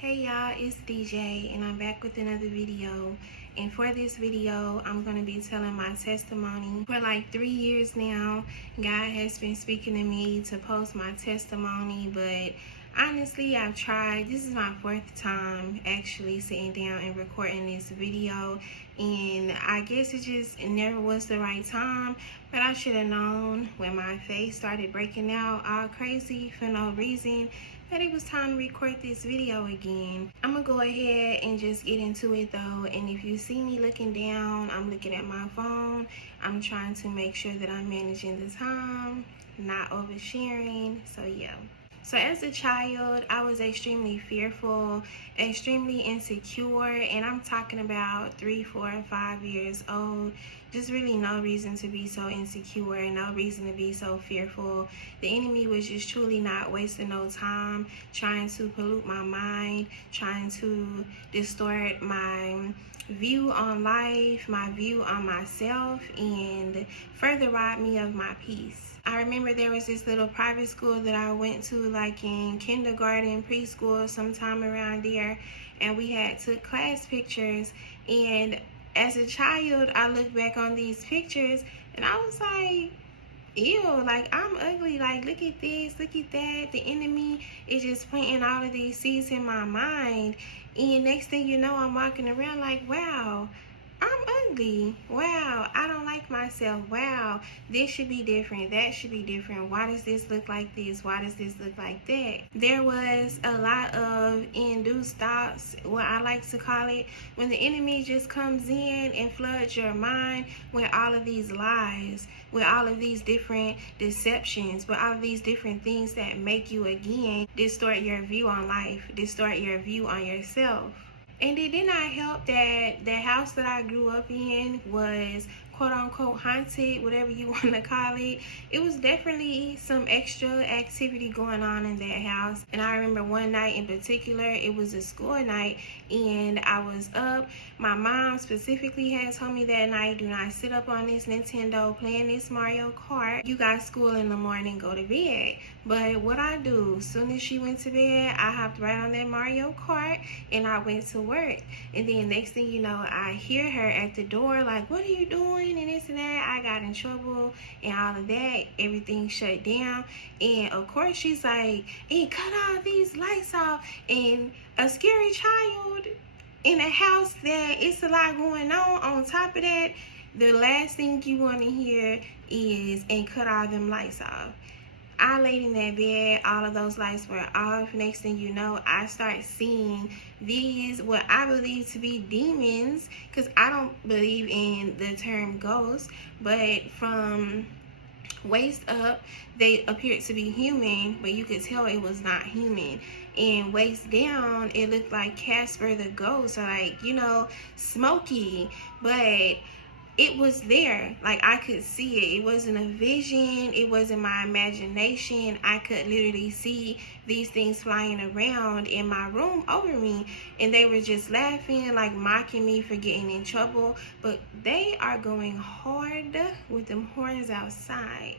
Hey y'all, it's DJ and I'm back with another video. And for this video, I'm going to be telling my testimony. For like 3 years now, God has been speaking to me to post my testimony, but honestly, I've tried. This is my 4th time actually sitting down and recording this video, and I guess it never was the right time, but I should have known when my face started breaking out all crazy for no reason that it was time to record this video again. I'm gonna go ahead and just get into it though, and if you see me looking down, I'm looking at my phone. I'm trying to make sure that I'm managing the time, not oversharing, so yeah. So as a child, I was extremely fearful, extremely insecure, and I'm talking about 3, 4, and 5 years old. Just really no reason to be so insecure and no reason to be so fearful. The enemy was just truly not wasting no time trying to pollute my mind, trying to distort my view on life, my view on myself, and further rob me of my peace. I remember there was this little private school that I went to like in kindergarten, preschool, sometime around there, and we had took class pictures, and as a child I looked back on these pictures and I was like, ew, like I'm ugly, like look at this, look at that. The enemy is just planting all of these seeds in my mind, and next thing you know, I'm walking around like, wow, I'm ugly. Wow, I don't like myself. Wow, this should be different. That should be different. Why does this look like this? Why does this look like that? There was a lot of induced thoughts, what I like to call it, when the enemy just comes in and floods your mind with all of these lies, with all of these different deceptions, with all of these different things that make you, again, distort your view on life, distort your view on yourself. And it did not help that the house that I grew up in was quote unquote haunted, whatever you want to call it. It was definitely some extra activity going on in that house. And I remember one night in particular, it was a school night, and I was up. My mom specifically had told me that night, do not sit up on this Nintendo playing this Mario Kart. You got school in the morning, go to bed. But what I do, as soon as she went to bed, I hopped right on that Mario Kart and I went to work. And then next thing you know, I hear her at the door like, what are you doing? And this and that. I got in trouble and all of that. Everything shut down. And of course she's like, hey, cut all these lights off. And a scary child in a house that it's a lot going on top of that, the last thing you want to hear is, and cut all them lights off. I laid in that bed, all of those lights were off. Next thing you know, I start seeing these, what I believe to be demons, because I don't believe in the term ghost, but from waist up, they appeared to be human, but you could tell it was not human. And waist down, it looked like Casper the ghost, or like, you know, smoky, but it was there. Like, I could see it. It wasn't a vision. It wasn't my imagination. I could literally see these things flying around in my room over me, and they were just laughing, like mocking me for getting in trouble. But they are going hard with them horns outside.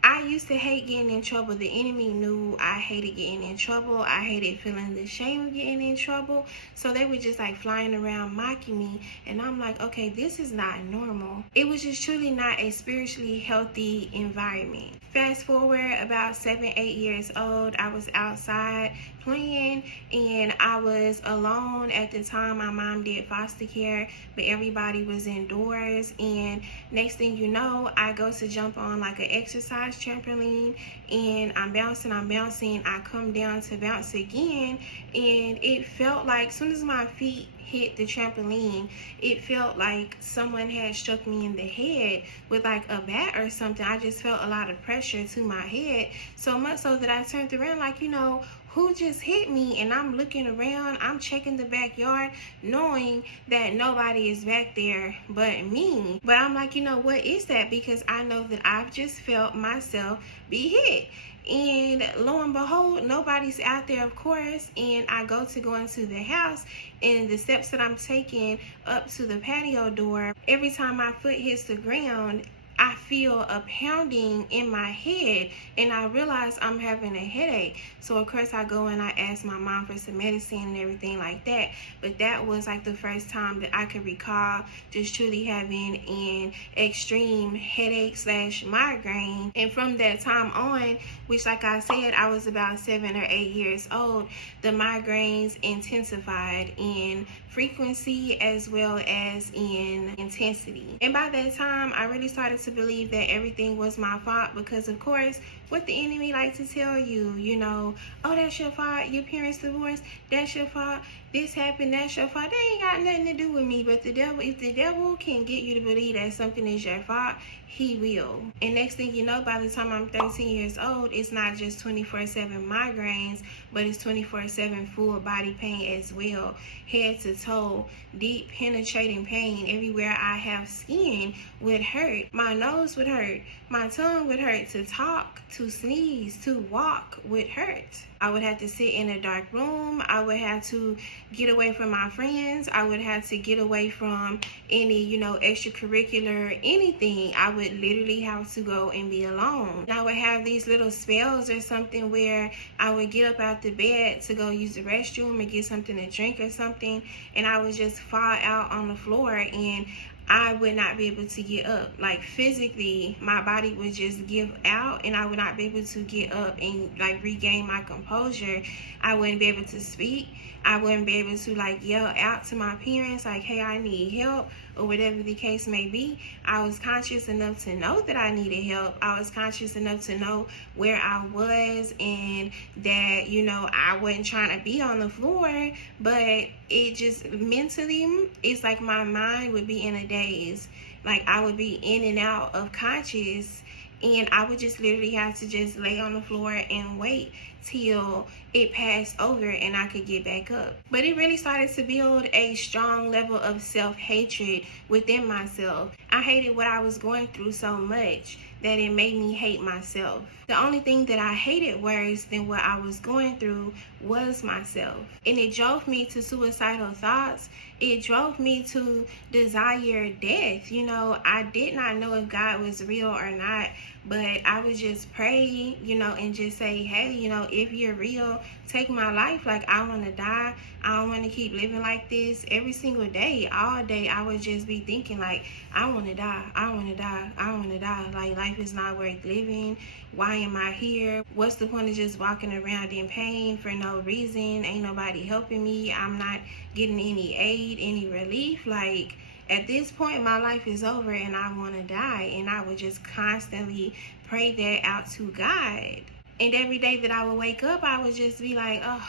I used to hate getting in trouble. The enemy knew I hated getting in trouble. I hated feeling the shame of getting in trouble. So they were just like flying around mocking me. And I'm like, okay, this is not normal. It was just truly not a spiritually healthy environment. Fast forward about 7, 8 years old, I was outside playing, and I was alone at the time. My mom did foster care, but everybody was indoors. And next thing you know, I go to jump on like an exercise trampoline, and I'm bouncing, I come down to bounce again, and it felt like as soon as my feet hit the trampoline, it felt like someone had struck me in the head with like a bat or something. I just felt a lot of pressure to my head, so much so that I turned around like, you know, who just hit me? And I'm looking around, I'm checking the backyard, knowing that nobody is back there but me. But I'm like, you know, what is that? Because I know that I've just felt myself be hit. And lo and behold, nobody's out there, of course. And I go into the house, and the steps that I'm taking up to the patio door, every time my foot hits the ground, I feel a pounding in my head, and I realize I'm having a headache. So of course I go and I ask my mom for some medicine and everything like that. But that was like the first time that I could recall just truly having an extreme headache / migraine. And from that time on, which like I said, I was about 7 or 8 years old, the migraines intensified in frequency as well as in intensity. And by that time, I really started to believe that everything was my fault, because of course, what the enemy like to tell you, you know, oh, that's your fault, your parents divorced, that's your fault, this happened, that's your fault. They ain't got nothing to do with me. But the devil, if the devil can get you to believe that something is your fault, he will. And next thing you know, by the time I'm 13 years old, it's not just 24/7 migraines, but it's 24/7 full body pain as well. Head to toe, deep penetrating pain. Everywhere I have skin would hurt. My nose would hurt. My tongue would hurt. To talk, to sneeze, to walk would hurt. I would have to sit in a dark room. I would have to get away from my friends. I would have to get away from any, you know, extracurricular anything. I would literally have to go and be alone. And I would have these little spells or something where I would get up out the bed to go use the restroom and get something to drink or something, and I would just fall out on the floor, and I would not be able to get up. Like physically, my body would just give out, and I would not be able to get up and like regain my composure. I wouldn't be able to speak. I wouldn't be able to like yell out to my parents like, hey, I need help, or whatever the case may be. I was conscious enough to know that I needed help. I was conscious enough to know where I was, and that, you know, I wasn't trying to be on the floor, but it just mentally, it's like my mind would be in a daze. Like I would be in and out of conscious, and I would just literally have to just lay on the floor and wait till it passed over and I could get back up. But it really started to build a strong level of self-hatred within myself. I hated what I was going through so much that it made me hate myself. The only thing that I hated worse than what I was going through was myself. And it drove me to suicidal thoughts. It drove me to desire death. You know, I did not know if God was real or not, but I would just pray, you know, and just say, hey, you know, if you're real, take my life. Like, I want to die. I don't want to keep living like this. Every single day, all day, I would just be thinking like, I want to die. I want to die. I want to die. Like, life is not worth living. Why am I here? What's the point of just walking around in pain for no reason? Ain't nobody helping me. I'm not getting any aid, any relief. Like, at this point, my life is over and I want to die. And I would just constantly pray that out to God. And every day that I would wake up, I would just be like, oh,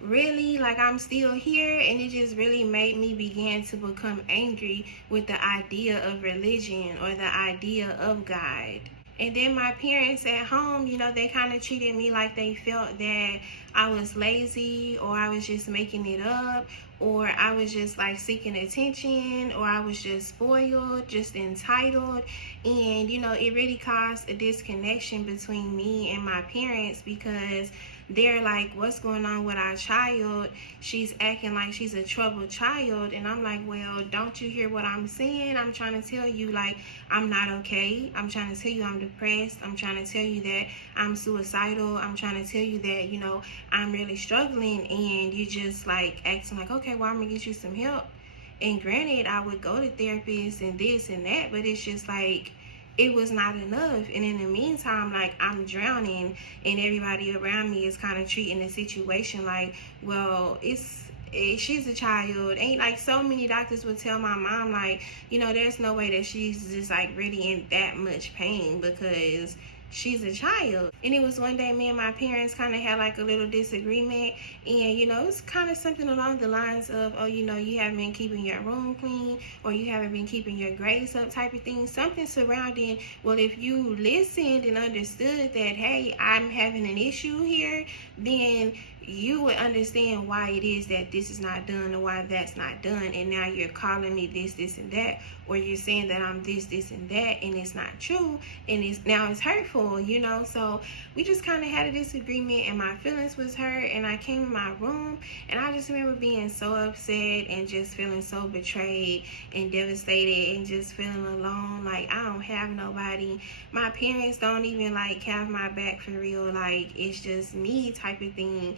really? Like, I'm still here? And it just really made me begin to become angry with the idea of religion or the idea of God. And then my parents at home, you know, they kind of treated me like they felt that I was lazy, or I was just making it up, or I was just like seeking attention, or I was just spoiled, just entitled. And, you know, it really caused a disconnection between me and my parents, because they're like, what's going on with our child? She's acting like she's a troubled child. And I'm like, well, don't you hear what I'm saying? I'm trying to tell you, like, I'm not okay. I'm trying to tell you I'm depressed. I'm trying to tell you that I'm suicidal. I'm trying to tell you that, you know, I'm really struggling. And you just like acting like, okay, well, I'm gonna get you some help. And granted, I would go to therapists and this and that, but it's just like, it was not enough. And in the meantime, like, I'm drowning, and everybody around me is kind of treating the situation like, well, she's a child. Ain't like, so many doctors would tell my mom, like, you know, there's no way that she's just like really in that much pain because she's a child. And it was one day me and my parents kind of had like a little disagreement, and you know, it's kind of something along the lines of, oh, you know, you haven't been keeping your room clean, or you haven't been keeping your grades up, type of thing. Something surrounding, well, if you listened and understood that, hey, I'm having an issue here, then you would understand why it is that this is not done or why that's not done. And now you're calling me this, and that, or you're saying that I'm this, and that, and it's not true, and it's hurtful, you know. So we just kind of had a disagreement, and my feelings was hurt, and I came in my room, and I just remember being so upset and just feeling so betrayed and devastated and just feeling alone. Like, I don't have nobody. My parents don't even like have my back for real. Like, it's just me type of thing.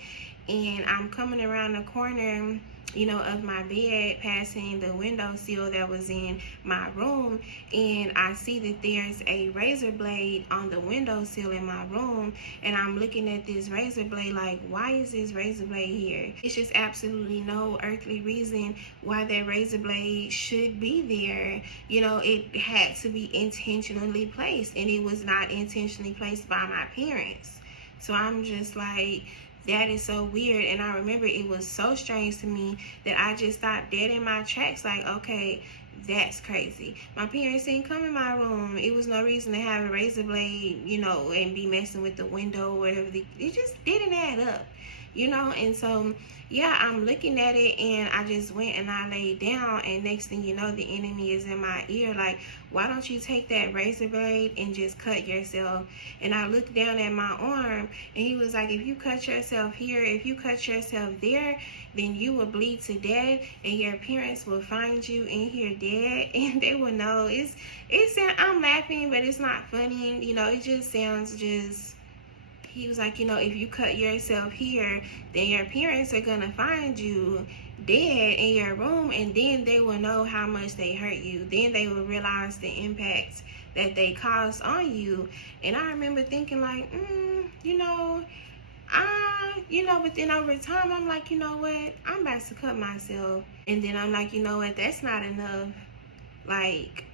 And I'm coming around the corner, you know, of my bed, passing the windowsill that was in my room, and I see that there's a razor blade on the windowsill in my room, and I'm looking at this razor blade like, why is this razor blade here? It's just absolutely no earthly reason why that razor blade should be there. You know, it had to be intentionally placed, and it was not intentionally placed by my parents. So I'm just like, that is so weird. And I remember it was so strange to me that I just stopped dead in my tracks, like, okay, that's crazy. My parents didn't come in my room. It was no reason to have a razor blade, you know, and be messing with the window or whatever. It just didn't add up, you know. And so, yeah, I'm looking at it, and I just went and I laid down, and next thing you know, the enemy is in my ear like, why don't you take that razor blade and just cut yourself? And I looked down at my arm, and he was like, if you cut yourself here, if you cut yourself there, then you will bleed to death, and your parents will find you in here dead, and they will know. I'm laughing, but it's not funny, you know. It just sounds just. He was like, you know, if you cut yourself here, then your parents are gonna find you dead in your room, and then they will know how much they hurt you. Then they will realize the impact that they caused on you. And I remember thinking like, you know, but then over time, I'm like, you know what? I'm about to cut myself. And then I'm like, you know what? That's not enough. Like,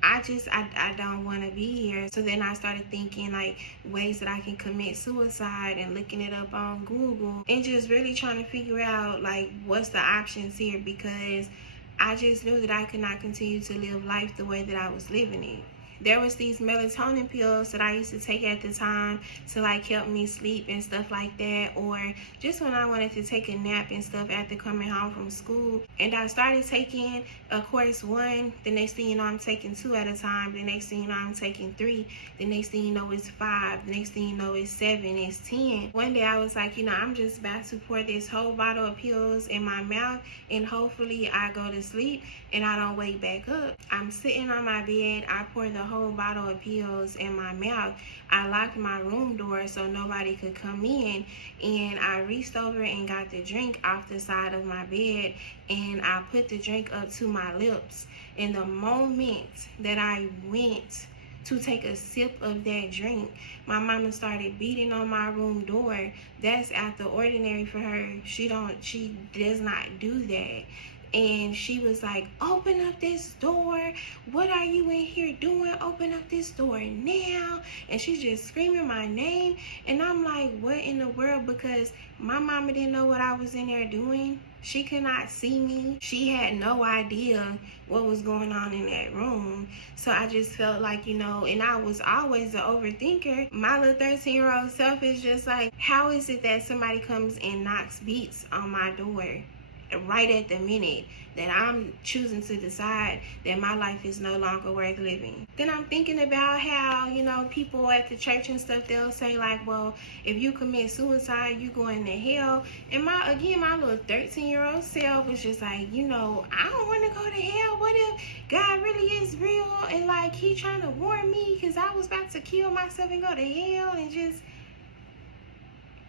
I don't want to be here. So then I started thinking like ways that I can commit suicide, and looking it up on Google, and just really trying to figure out like what's the options here, because I just knew that I could not continue to live life the way that I was living it. There was these melatonin pills that I used to take at the time to like help me sleep and stuff like that, or just when I wanted to take a nap and stuff after coming home from school. And I started taking, of course, one. The next thing you know, I'm taking 2 at a time. The next thing you know, I'm taking 3. The next thing you know, it's 5. The next thing you know, it's 7. It's 10. One day I was like, you know, I'm just about to pour this whole bottle of pills in my mouth, and hopefully I go to sleep and I don't wake back up. I'm sitting on my bed. I pour the whole bottle of pills in my mouth. I locked my room door so nobody could come in, and I reached over and got the drink off the side of my bed, and I put the drink up to my lips. And the moment that I went to take a sip of that drink, my mama started beating on my room door. That's out the ordinary for her. She does not do that. And she was like, open up this door. What are you in here doing? Open up this door now. And she's just screaming my name. And I'm like, what in the world? Because my mama didn't know what I was in there doing. She could not see me. She had no idea what was going on in that room. So I just felt like, you know, and I was always an overthinker. My little 13-year-old self is just like, how is it that somebody comes and knocks beats on my door right at the minute that I'm choosing to decide that my life is no longer worth living? Then I'm thinking about how, you know, people at the church and stuff, they'll say like, well, if you commit suicide, you going to hell. And my little 13-year-old self was just like, you know, I don't want to go to hell. What if God really is real and like he trying to warn me because I was about to kill myself and go to hell? And just,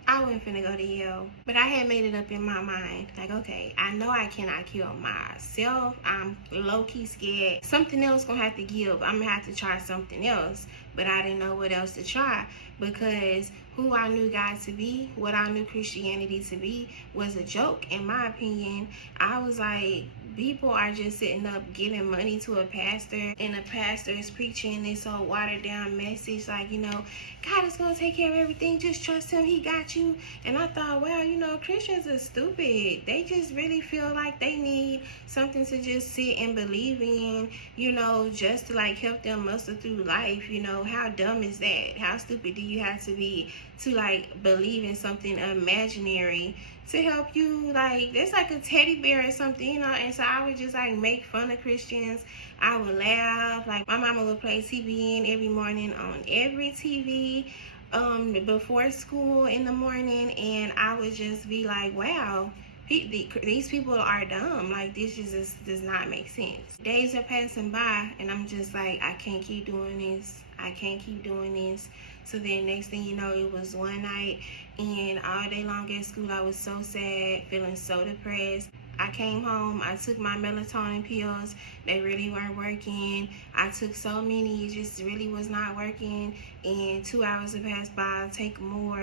I wasn't finna go to hell. But I had made it up in my mind. Like, okay, I know I cannot kill myself. I'm low-key scared. Something else gonna have to give. I'm gonna have to try something else. But I didn't know what else to try, because who I knew God to be, what I knew Christianity to be, was a joke, in my opinion. I was like, people are just sitting up giving money to a pastor, and the pastor is preaching this whole watered down message like, God is going to take care of everything, just trust him, he got you. And I thought, wow, Christians are stupid. They just really feel like they need something to just sit and believe in, just to like help them muscle through life. How dumb is that? How stupid do you have to be to like believe in something imaginary to help you? Like, that's like a teddy bear or something, and so I would just like make fun of Christians. I would laugh. Like, my mama would play TBN every morning on every TV before school in the morning, and I would just be like, wow, these people are dumb. Like, this just does not make sense. Days are passing by, and I'm just like, I can't keep doing this. I can't keep doing this. So then next thing you know, it was one night, and all day long at school, I was so sad, feeling so depressed. I came home, I took my melatonin pills. They really weren't working. I took so many, it just really was not working. And 2 hours have passed by, I take more,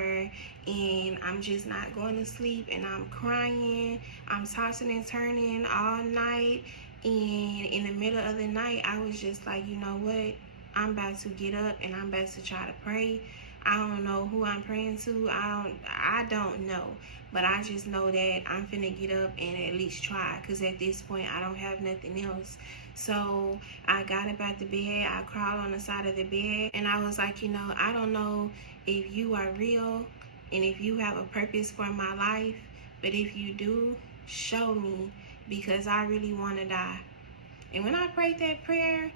and I'm just not going to sleep, and I'm crying. I'm tossing and turning all night. And in the middle of the night, I was just like, you know what? I'm about to get up and I'm about to try to pray. I don't know who I'm praying to. I don't know. But I just know that I'm finna get up and at least try, because at this point I don't have nothing else. So I got up out the bed, I crawled on the side of the bed, and I was like, I don't know if you are real and if you have a purpose for my life, but if you do, show me, because I really want to die. And when I prayed that prayer,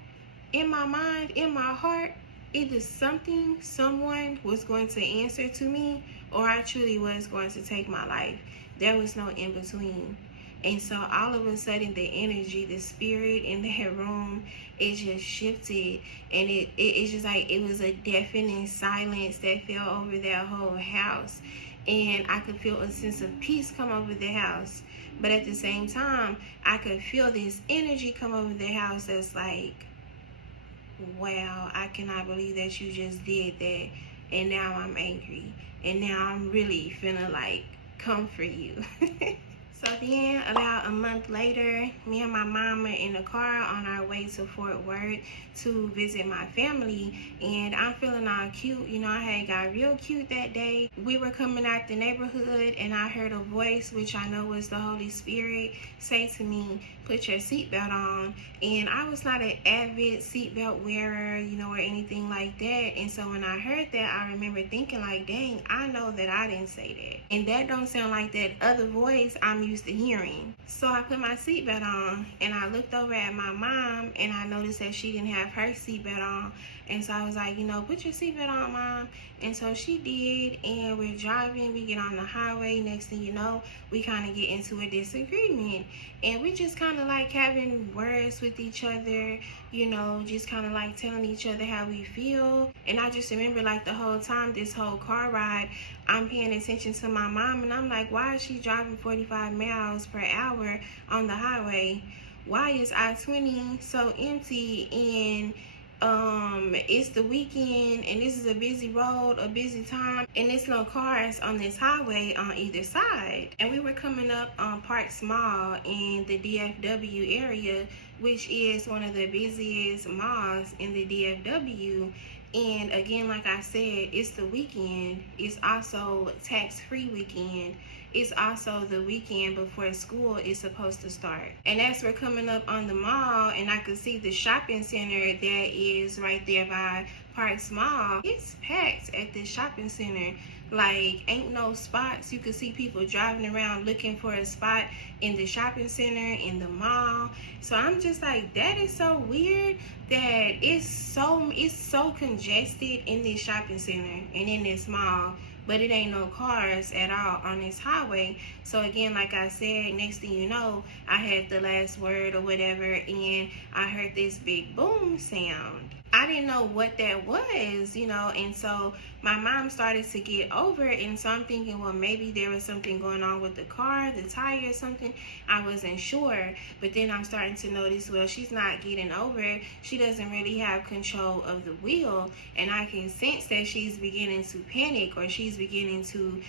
in my mind, in my heart, either someone was going to answer to me, or I truly was going to take my life. There was no in between. And so all of a sudden, the energy, the spirit in that room, it just shifted. And it's just like, it was a deafening silence that fell over that whole house. And I could feel a sense of peace come over the house. But at the same time, I could feel this energy come over the house that's like, wow, I cannot believe that you just did that, and now I'm angry, and now I'm really finna like come for you. So then, about a month later, me and my mom are in the car on our way to Fort Worth to visit my family, and I'm feeling all cute. I had got real cute that day. We were coming out the neighborhood, and I heard a voice, which I know was the Holy Spirit, say to me, put your seatbelt on. And I was not an avid seatbelt wearer, or anything like that. And so when I heard that, I remember thinking like, dang, I know that I didn't say that. And that don't sound like that other voice I'm used to hearing. So I put my seatbelt on, and I looked over at my mom, and I noticed that she didn't have her seatbelt on. And so I was like, put your seatbelt on, Mom. And so she did, and we're driving. We get on the highway. Next thing you know, we kind of get into a disagreement. And we just kind of like having words with each other, just kind of like telling each other how we feel. And I just remember like the whole time, this whole car ride, I'm paying attention to my mom, and I'm like, why is she driving 45 miles per hour on the highway? Why is I-20 so empty? And it's the weekend, and this is a busy road, a busy time, and there's no cars on this highway on either side. And we were coming up on Parks Mall in the DFW area, which is one of the busiest malls in the DFW. And again, like I said, it's the weekend. It's also tax-free weekend. It's also the weekend before school is supposed to start. And as we're coming up on the mall, and I could see the shopping center that is right there by Parks Mall, it's packed at this shopping center. Like, ain't no spots. You could see people driving around looking for a spot in the shopping center, in the mall. So I'm just like, that is so weird that it's so congested in this shopping center and in this mall, but it ain't no cars at all on this highway. So again, like I said, next thing you know, I had the last word or whatever, and I heard this big boom sound. I didn't know what that was, and so my mom started to get over it, and so I'm thinking, well, maybe there was something going on with the car, the tire or something. I wasn't sure, but then I'm starting to notice, well, she's not getting over it. She doesn't really have control of the wheel, and I can sense that she's beginning to panic, or she's beginning to,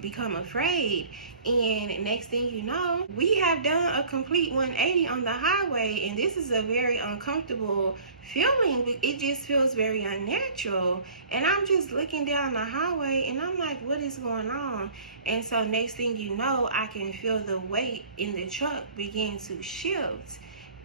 become afraid. And next thing you know, we have done a complete 180 on the highway, and this is a very uncomfortable feeling. It just feels very unnatural, and I'm just looking down the highway and I'm like, what is going on? And so next thing you know, I can feel the weight in the truck begin to shift,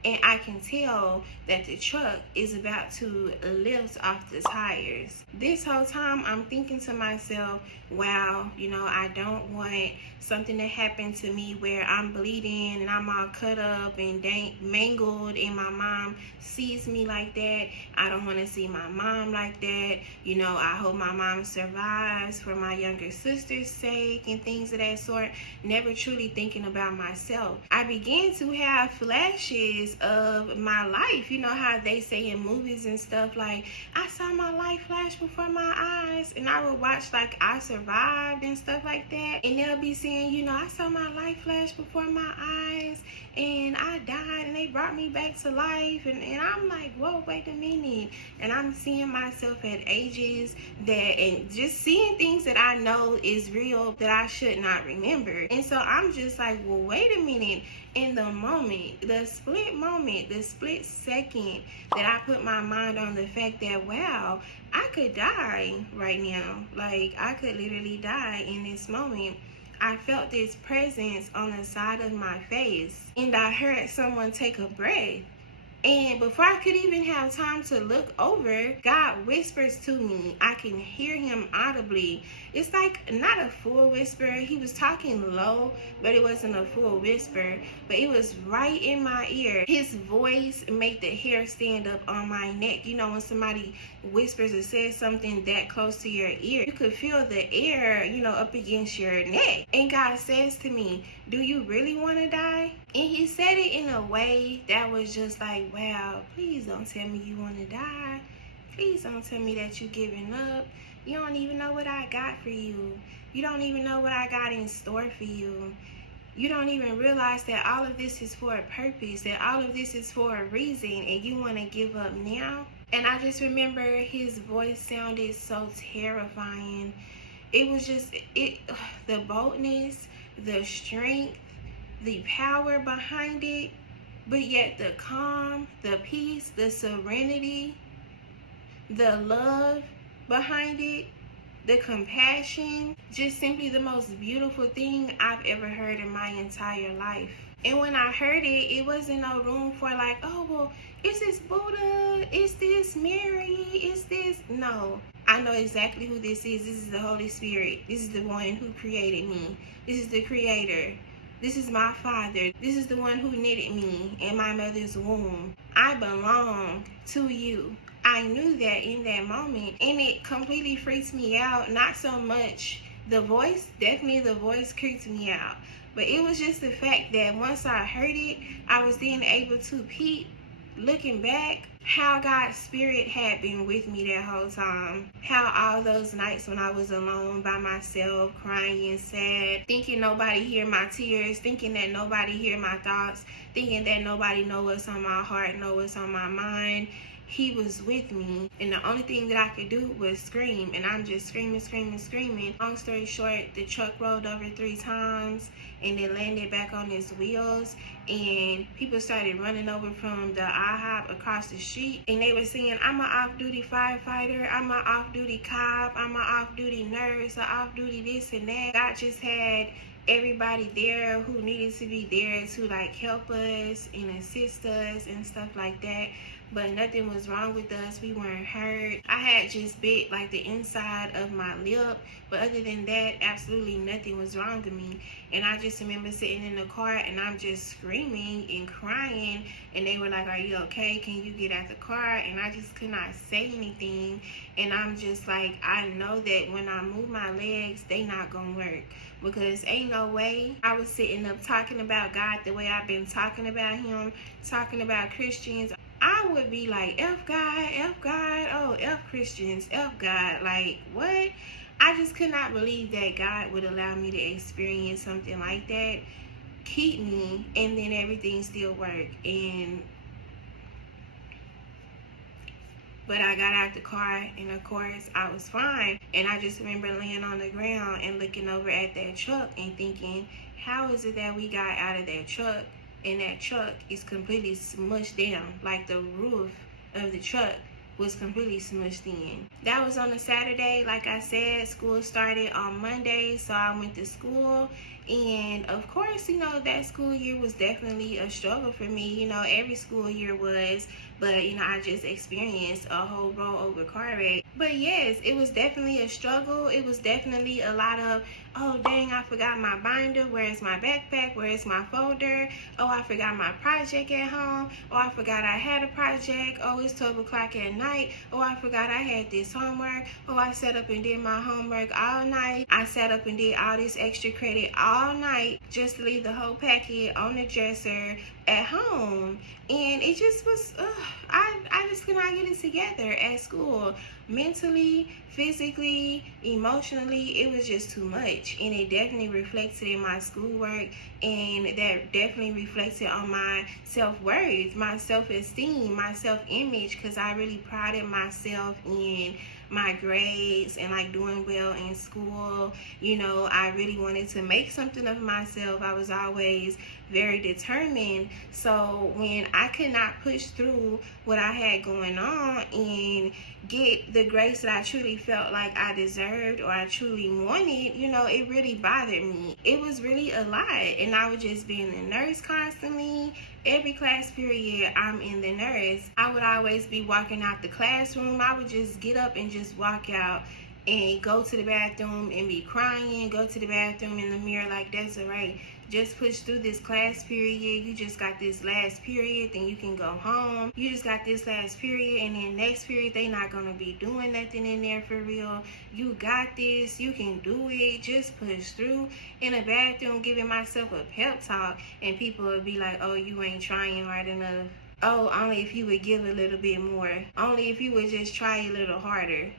and I can tell that the truck is about to lift off the tires. This whole time I'm thinking to myself, wow, I don't want something to happen to me where I'm bleeding and I'm all cut up and mangled, and my mom sees me like that. I don't want to see my mom like that. I hope my mom survives for my younger sister's sake and things of that sort. Never truly thinking about myself. I began to have flashes of my life. You know how they say in movies and stuff, like, I saw my life flash before my eyes, and I would watch like I Survived and stuff like that, and they'll be saying, I saw my life flash before my eyes and I died and they brought me back to life, and I'm like, whoa, wait a minute. And I'm seeing myself at ages and just seeing things that I know is real that I should not remember. And so I'm just like, well, wait a minute. In the moment, the split second that I put my mind on the fact that, wow, I could die right now. Like, I could literally die in this moment. I felt this presence on the side of my face, and I heard someone take a breath. And before I could even have time to look over, God whispers to me. I can hear him audibly. It's like not a full whisper. He was talking low, but it wasn't a full whisper. But it was right in my ear. His voice made the hair stand up on my neck. When somebody whispers or says something that close to your ear, you could feel the air, up against your neck. And God says to me, do you really want to die? And he said it in a way that was just like, wow, please don't tell me you want to die. Please don't tell me that you're giving up. You don't even know what I got for you. You don't even know what I got in store for you. You don't even realize that all of this is for a purpose, that all of this is for a reason, and you want to give up now? And I just remember his voice sounded so terrifying. It was just, the boldness, the strength, the power behind it, but yet the calm, the peace, the serenity, the love behind it, the compassion, just simply the most beautiful thing I've ever heard in my entire life. And when I heard it, it wasn't no room for like, oh, well, is this Buddha? Is this Mary? Is this? No. I know exactly who this is. This is the Holy Spirit. This is the one who created me. This is the Creator. This is my Father. This is the one who knitted me in my mother's womb. I belong to you. I knew that in that moment, and it completely freaks me out. Not so much the voice, definitely the voice creeped me out, but it was just the fact that once I heard it, I was then able to peep, looking back, how God's Spirit had been with me that whole time. How all those nights when I was alone by myself, crying, sad, thinking nobody hear my tears, thinking that nobody hear my thoughts, thinking that nobody know what's on my heart, know what's on my mind. He was with me, and the only thing that I could do was scream, and I'm just screaming. Long story short, the truck rolled over 3 times, and it landed back on its wheels, and people started running over from the IHOP across the street, and they were saying, I'm an off-duty firefighter, I'm an off-duty cop, I'm an off-duty nurse, an off-duty this and that. God just had everybody there who needed to be there to like help us and assist us and stuff like that. But nothing was wrong with us. We weren't hurt. I had just bit like the inside of my lip, but other than that, absolutely nothing was wrong with me. And I just remember sitting in the car and I'm just screaming and crying, and they were like, are you okay? Can you get out the car? And I just could not say anything. And I'm just like, I know that when I move my legs, they not gonna work, because ain't no way I was sitting up talking about God the way I've been talking about him, talking about Christians I would be like, F God, oh, F Christians, F God. Like, what? I just could not believe that God would allow me to experience something like that, keep me, and then everything still work. But I got out the car, and of course, I was fine. And I just remember laying on the ground and looking over at that truck and thinking, how is it that we got out of that truck, and that truck is completely smushed down? Like, the roof of the truck was completely smushed in. That was on a Saturday. Like I said, school started on Monday, so I went to school. And of course, you know, that school year was definitely a struggle for me. You know, every school year was, but you know, I just experienced a whole rollover car wreck. But yes, it was definitely a struggle. It was definitely a lot of, oh dang, I forgot my binder. Where's my backpack? Where's my folder? Oh, I forgot my project at home. Oh, I forgot I had a project. Oh, it's 12 o'clock at night. Oh, I forgot I had this homework. Oh, I sat up and did my homework all night. I sat up and did all this extra credit all night just to leave the whole packet on the dresser at home. And it just was, I just could not get it together at school. Mentally, physically, emotionally, it was just too much. And it definitely reflected in my schoolwork, and that definitely reflected on my self-worth, my self-esteem, my self-image, because I really prided myself in my grades and like doing well in school. You know, I really wanted to make something of myself. I was always very determined. So when I could not push through what I had going on and get the grace that I truly felt like I deserved or I truly wanted, you know, it really bothered me. It was really a lot. And I would just be in the nurse constantly. Every class period, I'm in the nurse. I would always be walking out the classroom. I would just get up and just walk out and go to the bathroom and be crying, go to the bathroom in the mirror like, that's all right. Just push through this class period. You just got this last period, then you can go home. You just got this last period, and then next period, they not going to be doing nothing in there for real. You got this. You can do it. Just push through. In the bathroom, giving myself a pep talk, and people would be like, oh, you ain't trying hard enough. Oh, only if you would give a little bit more. Only if you would just try a little harder.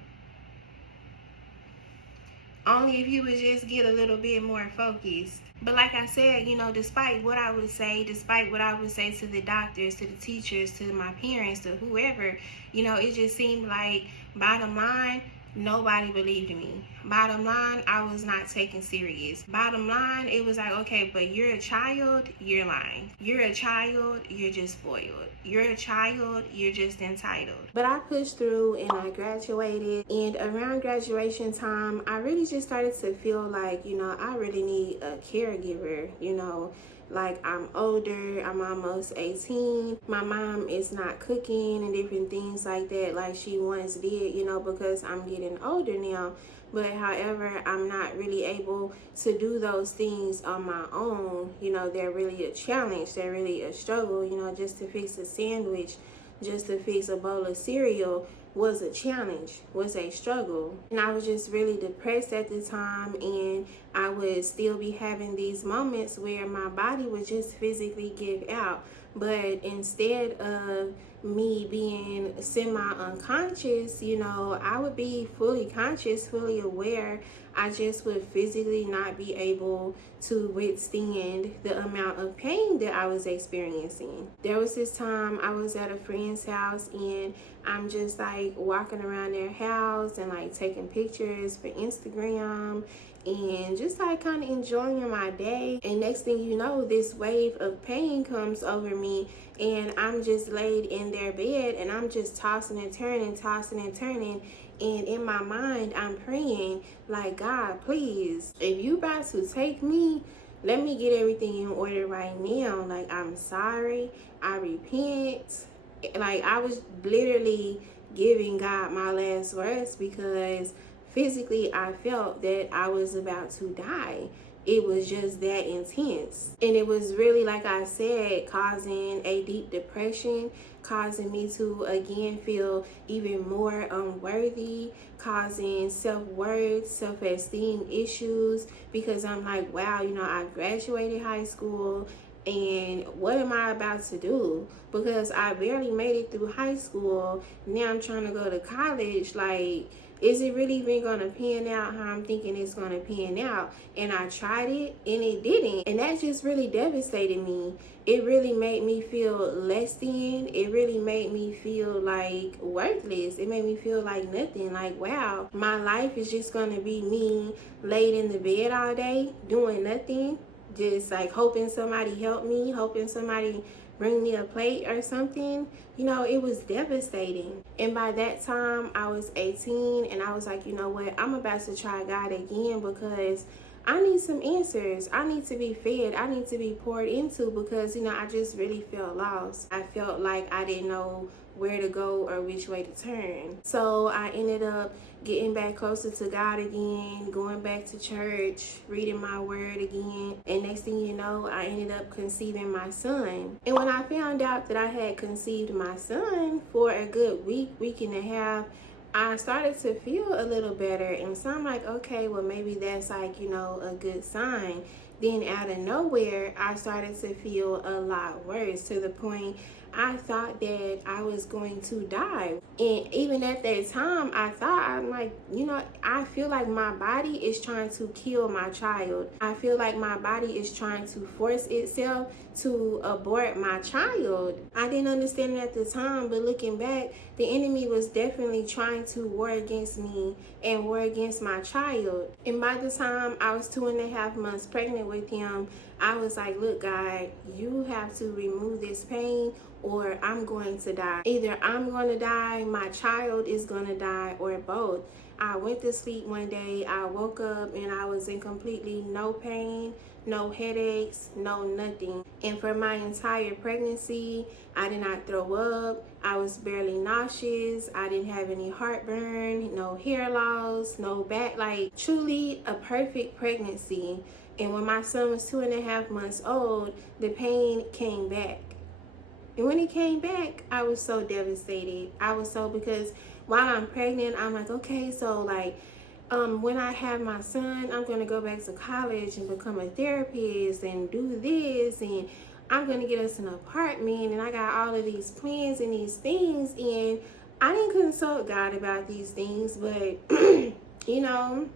Only if you would just get a little bit more focused. But like I said, you know, despite what I would say to the doctors, to the teachers, to my parents, to whoever, you know, it just seemed like, bottom line, nobody believed me. Bottom line, I was not taken serious. Bottom line, it was like, okay, but you're a child, you're lying. You're a child, you're just spoiled. You're a child, you're just entitled. But I pushed through and I graduated. And around graduation time, I really just started to feel like, you know, I really need a caregiver, you know. Like, I'm older, I'm almost 18. My mom is not cooking and different things like that like she once did, you know, because I'm getting older now. But however, I'm not really able to do those things on my own. You know, they're really a challenge. They're really a struggle. You know, just to fix a sandwich, just to fix a bowl of cereal was a challenge, was a struggle. And I was just really depressed at the time, and I would still be having these moments where my body would just physically give out. But instead of me being semi-unconscious, you know, I would be fully conscious, fully aware. I just would physically not be able to withstand the amount of pain that I was experiencing. There was this time I was at a friend's house, and I'm just like walking around their house and like taking pictures for Instagram and just like kind of enjoying my day. And next thing you know, this wave of pain comes over me, and I'm just laid in their bed, and I'm just tossing and turning. And in my mind, I'm praying like, God, please, if you about to take me, let me get everything in order right now. Like, I'm sorry, I repent. Like, I was literally giving God my last words, because physically I felt that I was about to die. It was just that intense. And it was really, like I said, causing a deep depression, causing me to again feel even more unworthy, causing self-worth, self-esteem issues, because I'm like, wow, you know, I graduated high school And what am I about to do? Because I barely made it through high school. Now I'm trying to go to college. Like, is it really even going to pan out how I'm thinking it's going to pan out? And I tried it and it didn't. And that just really devastated me. It really made me feel less than. It really made me feel like worthless. It made me feel like nothing. Like, wow, my life is just going to be me laid in the bed all day doing nothing. Just like hoping somebody help me, hoping somebody bring me a plate or something. You know, it was devastating. And by that time, I was 18 and I was like, you know what, I'm about to try God again because I need some answers. I need to be fed. I need to be poured into because, you know, I just really felt lost. I felt like I didn't know where to go or which way to turn. So I ended up getting back closer to God again, going back to church, reading my word again. And next thing you know, I ended up conceiving my son. And when I found out that I had conceived my son for a good week and a half, I started to feel a little better. And so I'm like, okay, well, maybe that's like, you know, a good sign. Then out of nowhere, I started to feel a lot worse to the point I thought that I was going to die. And even at that time, I'm like, you know, I feel like my body is trying to kill my child. I feel like my body is trying to force itself to abort my child. I didn't understand it at the time, but looking back, the enemy was definitely trying to war against me and war against my child. And by the time I was 2.5 months pregnant with him, I was like, look, God, you have to remove this pain or I'm going to die. Either I'm going to die, my child is going to die, or both. I went to sleep one day, I woke up and I was in completely no pain, no headaches, no nothing. And for my entire pregnancy, I did not throw up. I was barely nauseous. I didn't have any heartburn, no hair loss, no back. Like, truly a perfect pregnancy. And when my son was 2.5 months old, the pain came back. And when it came back, I was so devastated. Because while I'm pregnant, I'm like, okay, so like, when I have my son, I'm going to go back to college and become a therapist and do this. And I'm going to get us an apartment. And I got all of these plans and these things. And I didn't consult God about these things. But, you know,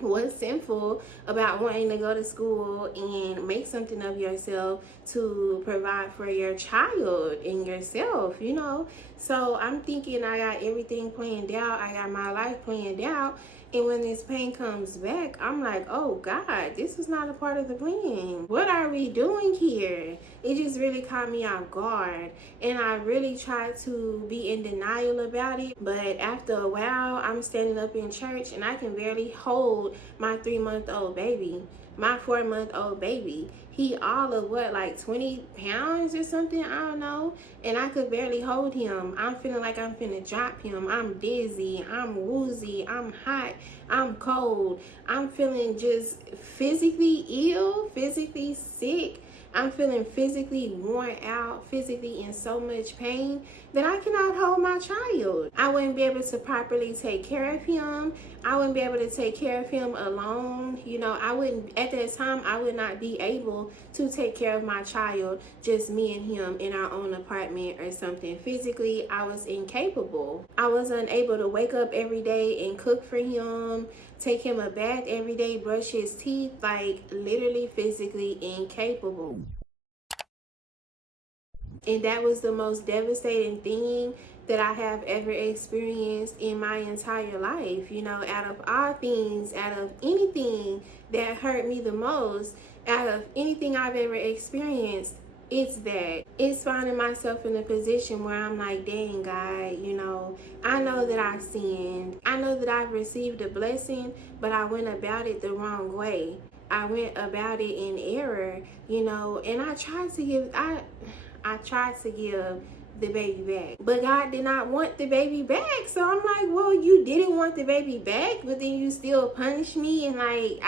what's sinful about wanting to go to school and make something of yourself to provide for your child and yourself, you know? So I'm thinking I got everything planned out. I got my life planned out. And when this pain comes back, I'm like, oh God, this was not a part of the plan. What are we doing here? It just really caught me off guard. And I really tried to be in denial about it. But after a while, I'm standing up in church and I can barely hold my 3-month-old baby, my 4-month-old baby. He all of what, like 20 pounds or something? I don't know. And I could barely hold him. I'm feeling like I'm finna drop him. I'm dizzy. I'm woozy. I'm hot. I'm cold. I'm feeling just physically ill, physically sick. I'm feeling physically worn out, physically in so much pain that I cannot hold my child. I wouldn't be able to properly take care of him. I wouldn't be able to take care of him alone. You know, at that time, I would not be able to take care of my child, just me and him in our own apartment or something. Physically, I was incapable. I was unable to wake up every day and cook for him, take him a bath every day, brush his teeth, like literally physically incapable. And that was the most devastating thing that I have ever experienced in my entire life. You know, out of all things, out of anything that hurt me the most, out of anything I've ever experienced, it's that. It's finding myself in a position where I'm like, dang, God, you know, I know that I sinned. I know that I've received a blessing, but I went about it the wrong way. I went about it in error, you know, and I tried to give the baby back, but God did not want the baby back. So I'm like, well, you didn't want the baby back, but then you still punished me. And like,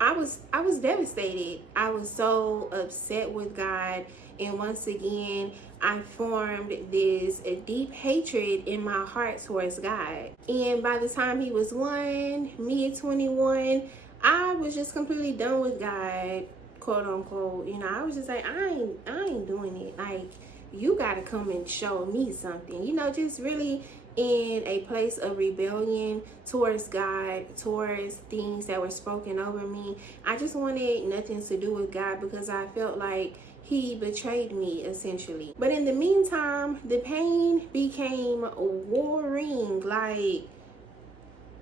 I was devastated. I was so upset with God. And once again, I formed this deep hatred in my heart towards God. And by the time he was 1, me at 21, I was just completely done with God. quote unquote. You know, I was just like, I ain't doing it. Like, you gotta come and show me something. You know, just really in a place of rebellion towards God, towards things that were spoken over me. I just wanted nothing to do with God because I felt like he betrayed me, essentially. But in the meantime, the pain became warring. Like,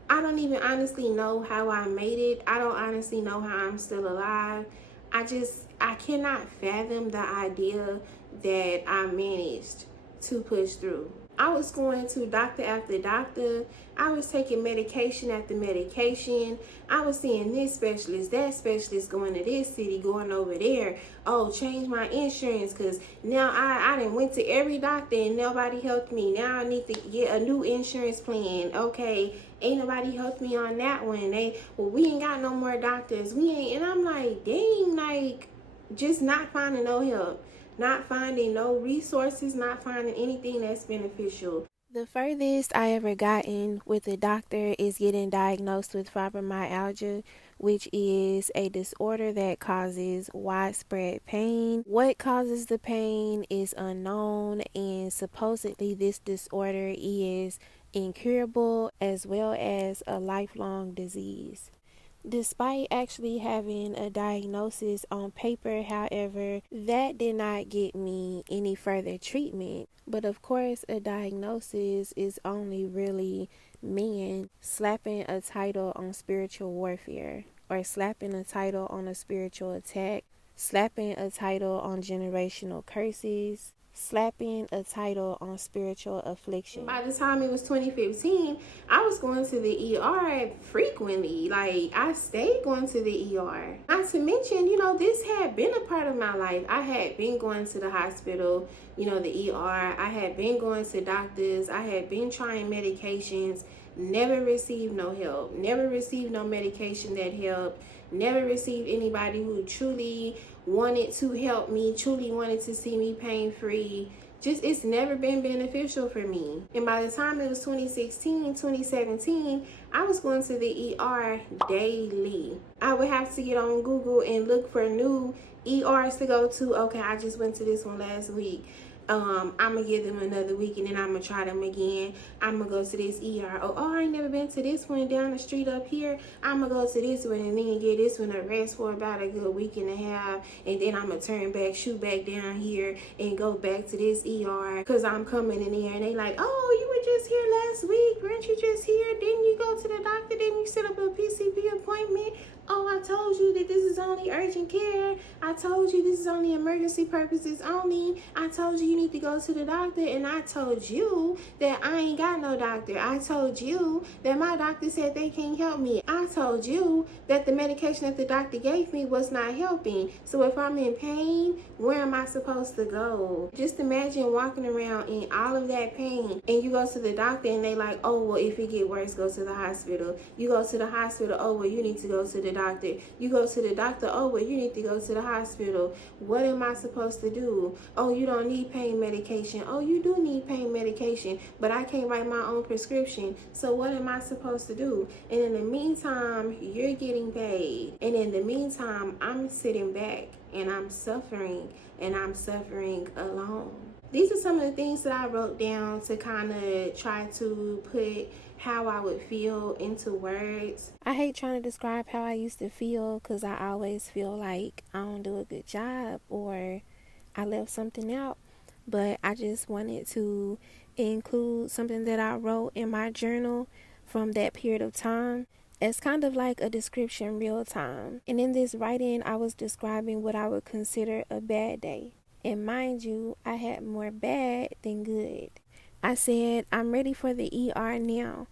I don't even honestly know how I made it. I don't honestly know how I'm still alive. I cannot fathom the idea that I managed to push through. I was going to doctor after doctor. I was taking medication after medication. I was seeing this specialist, that specialist, going to this city, going over there. Oh, change my insurance because now I done went to every doctor and nobody helped me. Now I need to get a new insurance plan. Okay, ain't nobody helped me on that one. We ain't got no more doctors. We ain't, and I'm like, dang, like, just not finding no help. Not finding no resources, not finding anything that's beneficial. The furthest I ever gotten with a doctor is getting diagnosed with fibromyalgia, which is a disorder that causes widespread pain. What causes the pain is unknown, and supposedly this disorder is incurable as well as a lifelong disease. Despite actually having a diagnosis on paper, however, that did not get me any further treatment. But of course, a diagnosis is only really men slapping a title on spiritual warfare, or slapping a title on a spiritual attack, slapping a title on generational curses, slapping a title on spiritual affliction. By the time it was 2015, I was going to the ER frequently. Like, I stayed going to the ER. Not to mention, you know, this had been a part of my life. I had been going to the hospital, you know, the ER. I had been going to doctors. I had been trying medications. Never received no help. Never received no medication that helped. Never received anybody who truly wanted to help me, truly wanted to see me pain-free. Just, it's never been beneficial for me. And by the time it was 2016, 2017, I was going to the ER daily. I would have to get on Google and look for new ERs to go to. Okay, I just went to this one last week. I'm gonna give them another week and then I'm gonna try them again. I'm gonna go to this ER. Oh, I ain't never been to this one down the street up here. I'm gonna go to this one and then get this one a rest for about a good week and a half. And then I'm gonna turn back, shoot back down here and go back to this ER because I'm coming in here. And they like, oh, you were just here last week. Weren't you just here? Didn't you go to the doctor? Didn't you set up a PCP appointment? Oh, I told you that this is only urgent care. I told you this is only emergency purposes only. I told you need to go to the doctor, and I told you that I ain't got no doctor. I told you that my doctor said they can't help me. I told you that the medication that the doctor gave me was not helping. So if I'm in pain, where am I supposed to go? Just imagine walking around in all of that pain, and you go to the doctor and they like, oh, well, if it get worse, go to the hospital. You go to the hospital, oh, well, you need to go to the doctor. You go to the doctor, oh, well, you need to go to the hospital. What am I supposed to do? Oh, you don't need pain medication. Oh, you do need pain medication, but I can't write my own prescription. So what am I supposed to do? And in the meantime, you're getting paid. And in the meantime, I'm sitting back and I'm suffering, and I'm suffering alone. These are some of the things that I wrote down to kind of try to put how I would feel into words. I hate trying to describe how I used to feel because I always feel like I don't do a good job or I left something out. But I just wanted to include something that I wrote in my journal from that period of time. It's kind of like a description real time. And in this writing, I was describing what I would consider a bad day. And mind you, I had more bad than good. I said, I'm ready for the ER now.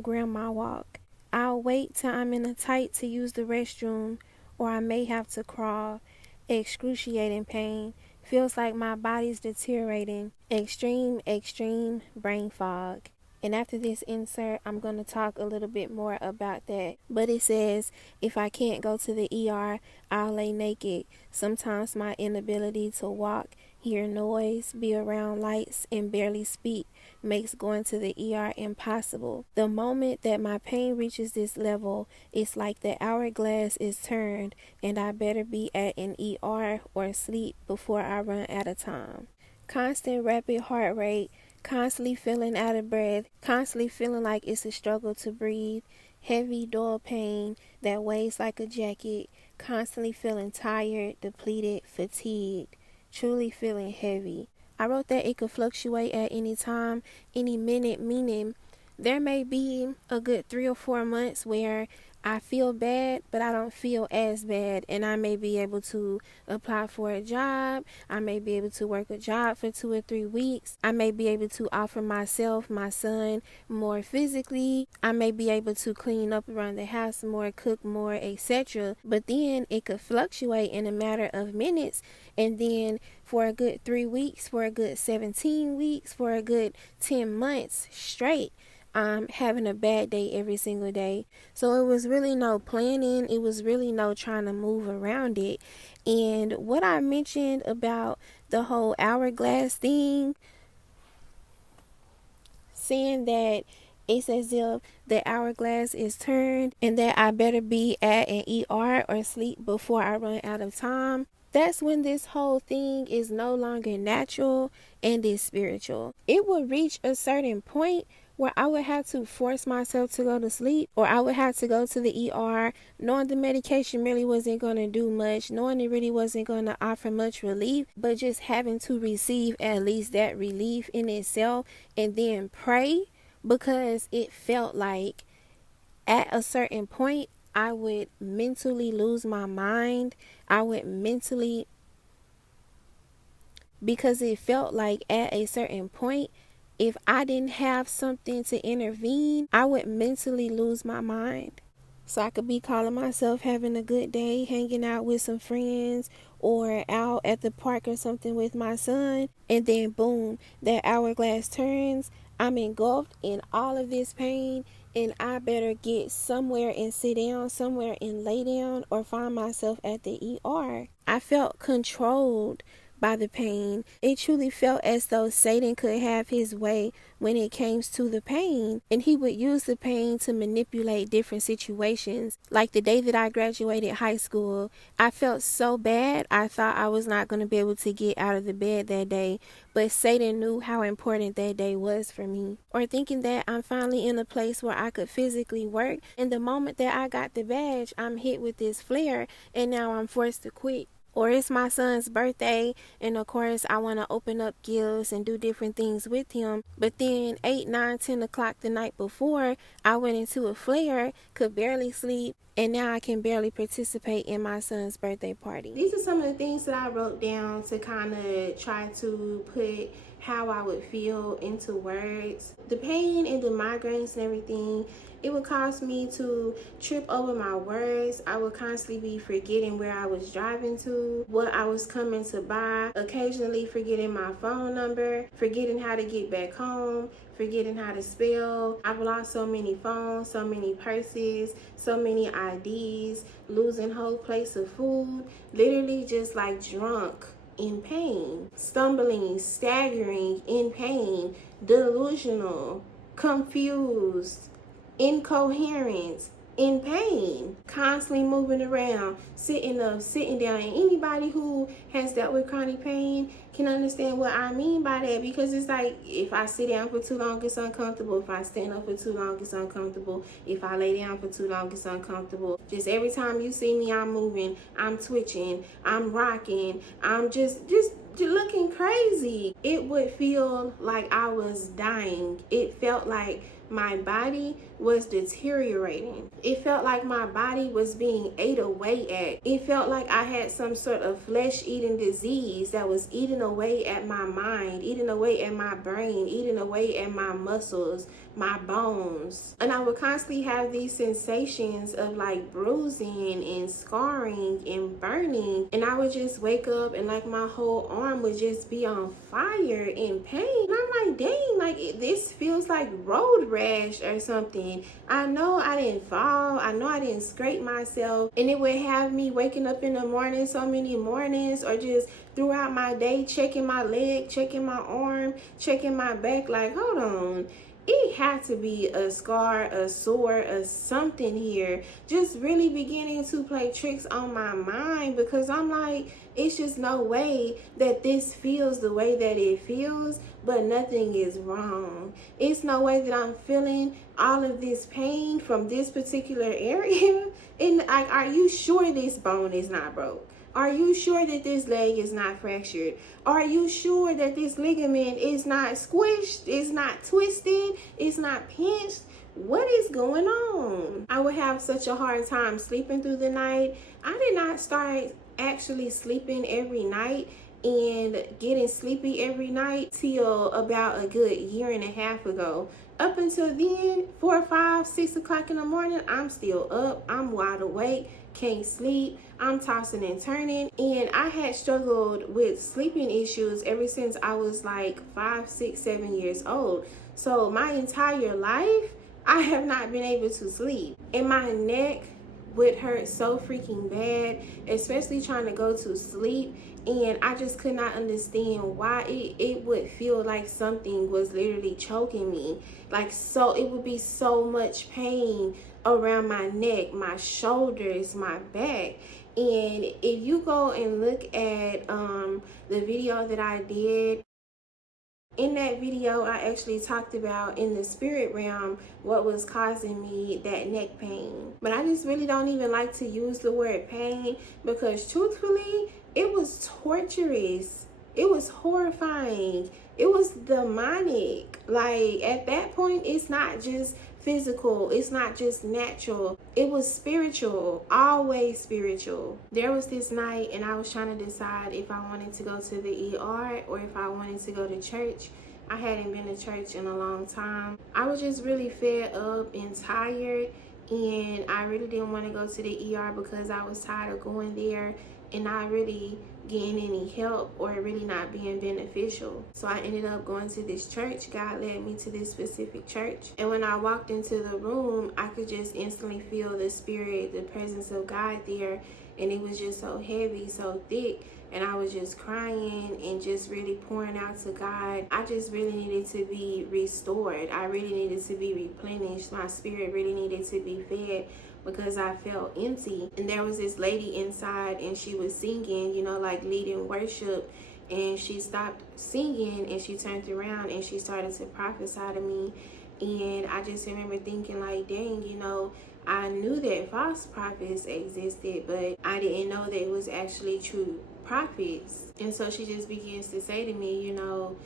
Grandma walk. I'll wait till I'm in a tight to use the restroom, or I may have to crawl. Excruciating pain. Feels like my body's deteriorating. Extreme brain fog. And after this insert, I'm going to talk a little bit more about that. But it says, if I can't go to the ER, I'll lay naked. Sometimes my inability to walk, hear noise, be around lights, and barely speak makes going to the ER impossible. The moment that my pain reaches this level, it's like the hourglass is turned, and I better be at an ER or sleep before I run out of time. Constant rapid heart rate, constantly feeling out of breath, constantly feeling like it's a struggle to breathe, heavy dull pain that weighs like a jacket, constantly feeling tired, depleted, fatigued, truly feeling heavy. I wrote that it could fluctuate at any time, any minute, meaning there may be a good 3 or 4 months where I feel bad, but I don't feel as bad, and I may be able to apply for a job. I may be able to work a job for 2 or 3 weeks. I may be able to offer myself, my son, more physically. I may be able to clean up around the house more, cook more, etc. But then it could fluctuate in a matter of minutes, and then for a good 3 weeks, for a good 17 weeks, for a good 10 months straight, I'm having a bad day every single day. So it was really no planning. It was really no trying to move around it. And what I mentioned about the whole hourglass thing, saying that it's as if the hourglass is turned and that I better be at an ER or sleep before I run out of time, that's when this whole thing is no longer natural and is spiritual. It will reach a certain point where I would have to force myself to go to sleep, or I would have to go to the ER knowing the medication really wasn't going to do much, knowing it really wasn't going to offer much relief, but just having to receive at least that relief in itself and then pray, because it felt like at a certain point I would mentally lose my mind. I would mentally, because it felt like at a certain point, if I didn't have something to intervene, I would mentally lose my mind. So I could be calling myself having a good day, hanging out with some friends, or out at the park or something with my son, and then boom, that hourglass turns. I'm engulfed in all of this pain, and I better get somewhere and sit down, somewhere and lay down, or find myself at the ER. I felt controlled by the pain. It truly felt as though Satan could have his way when it came to the pain, and he would use the pain to manipulate different situations. Like the day that I graduated high school, I felt so bad. I thought I was not going to be able to get out of the bed that day, but Satan knew how important that day was for me. Or thinking that I'm finally in a place where I could physically work, and the moment that I got the badge, I'm hit with this flare, and now I'm forced to quit. Or it's my son's birthday, and of course I want to open up gifts and do different things with him. But then 8, 9, 10 o'clock the night before, I went into a flare, could barely sleep, and now I can barely participate in my son's birthday party. These are some of the things that I wrote down to kind of try to put how I would feel into words. The pain and the migraines and everything, it would cause me to trip over my words. I would constantly be forgetting where I was driving to, what I was coming to buy, occasionally forgetting my phone number, forgetting how to get back home, forgetting how to spell. I've lost so many phones, so many purses, so many IDs, losing whole plates of food, literally just like drunk in pain, stumbling, staggering in pain, delusional, confused, incoherent, in pain, constantly moving around, sitting up, sitting down. And anybody who has dealt with chronic pain can understand what I mean by that, because it's like if I sit down for too long, it's uncomfortable. If I stand up for too long, it's uncomfortable. If I lay down for too long, it's uncomfortable. Just every time you see me, I'm moving, I'm twitching, I'm rocking, I'm just looking crazy. It would feel like I was dying. It felt like my body was deteriorating. It felt like my body was being ate away at. It felt like I had some sort of flesh-eating disease that was eating away at my mind, eating away at my brain, eating away at my muscles, my bones. And I would constantly have these sensations of like bruising and scarring and burning. And I would just wake up and like my whole arm would just be on fire in pain. And I'm like, dang, like this feels like road rash or something. I know I didn't fall. I know I didn't scrape myself. And it would have me waking up in the morning so many mornings, or just throughout my day checking my leg, checking my arm, checking my back, like, hold on. It had to be a scar, a sore, or something here. Just really beginning to play tricks on my mind, because I'm like, it's just no way that this feels the way that it feels, but nothing is wrong. It's no way that I'm feeling all of this pain from this particular area. And like, are you sure this bone is not broke? Are you sure that this leg is not fractured? Are you sure that this ligament is not squished, is not twisted, is not pinched? What is going on? I would have such a hard time sleeping through the night. I did not start actually sleeping every night and getting sleepy every night till about a good year and a half ago. Up until then, 4, 5, 6 o'clock in the morning, I'm still up. I'm wide awake, can't sleep. I'm tossing and turning. And I had struggled with sleeping issues ever since I was like 5, 6, 7 years old. So my entire life, I have not been able to sleep. And my neck would hurt so freaking bad, especially trying to go to sleep. And I just could not understand why it would feel like something was literally choking me. Like, so it would be so much pain around my neck, my shoulders, my back. And if you go and look at the video that I did, in that video, I actually talked about in the spirit realm what was causing me that neck pain. But I just really don't even like to use the word pain, because truthfully, it was torturous. It was horrifying. It was demonic. Like, at that point, it's not just physical, it's not just natural, it was spiritual, always spiritual. There was this night and I was trying to decide if I wanted to go to the ER or if I wanted to go to church. I hadn't been to church in a long time. I was just really fed up and tired, and I really didn't want to go to the ER because I was tired of going there and not really getting any help, or really not being beneficial. So I ended up going to this church. God led me to this specific church. And when I walked into the room, I could just instantly feel the spirit, the presence of God there. And it was just so heavy, so thick. And I was just crying and just really pouring out to God. I just really needed to be restored. I really needed to be replenished. My spirit really needed to be fed, because I felt empty. And there was this lady inside, and she was singing, you know, like leading worship. And she stopped singing and she turned around and she started to prophesy to me. And I just remember thinking like, dang, you know, I knew that false prophets existed, but I didn't know that it was actually true prophets. And so she just begins to say to me, you know,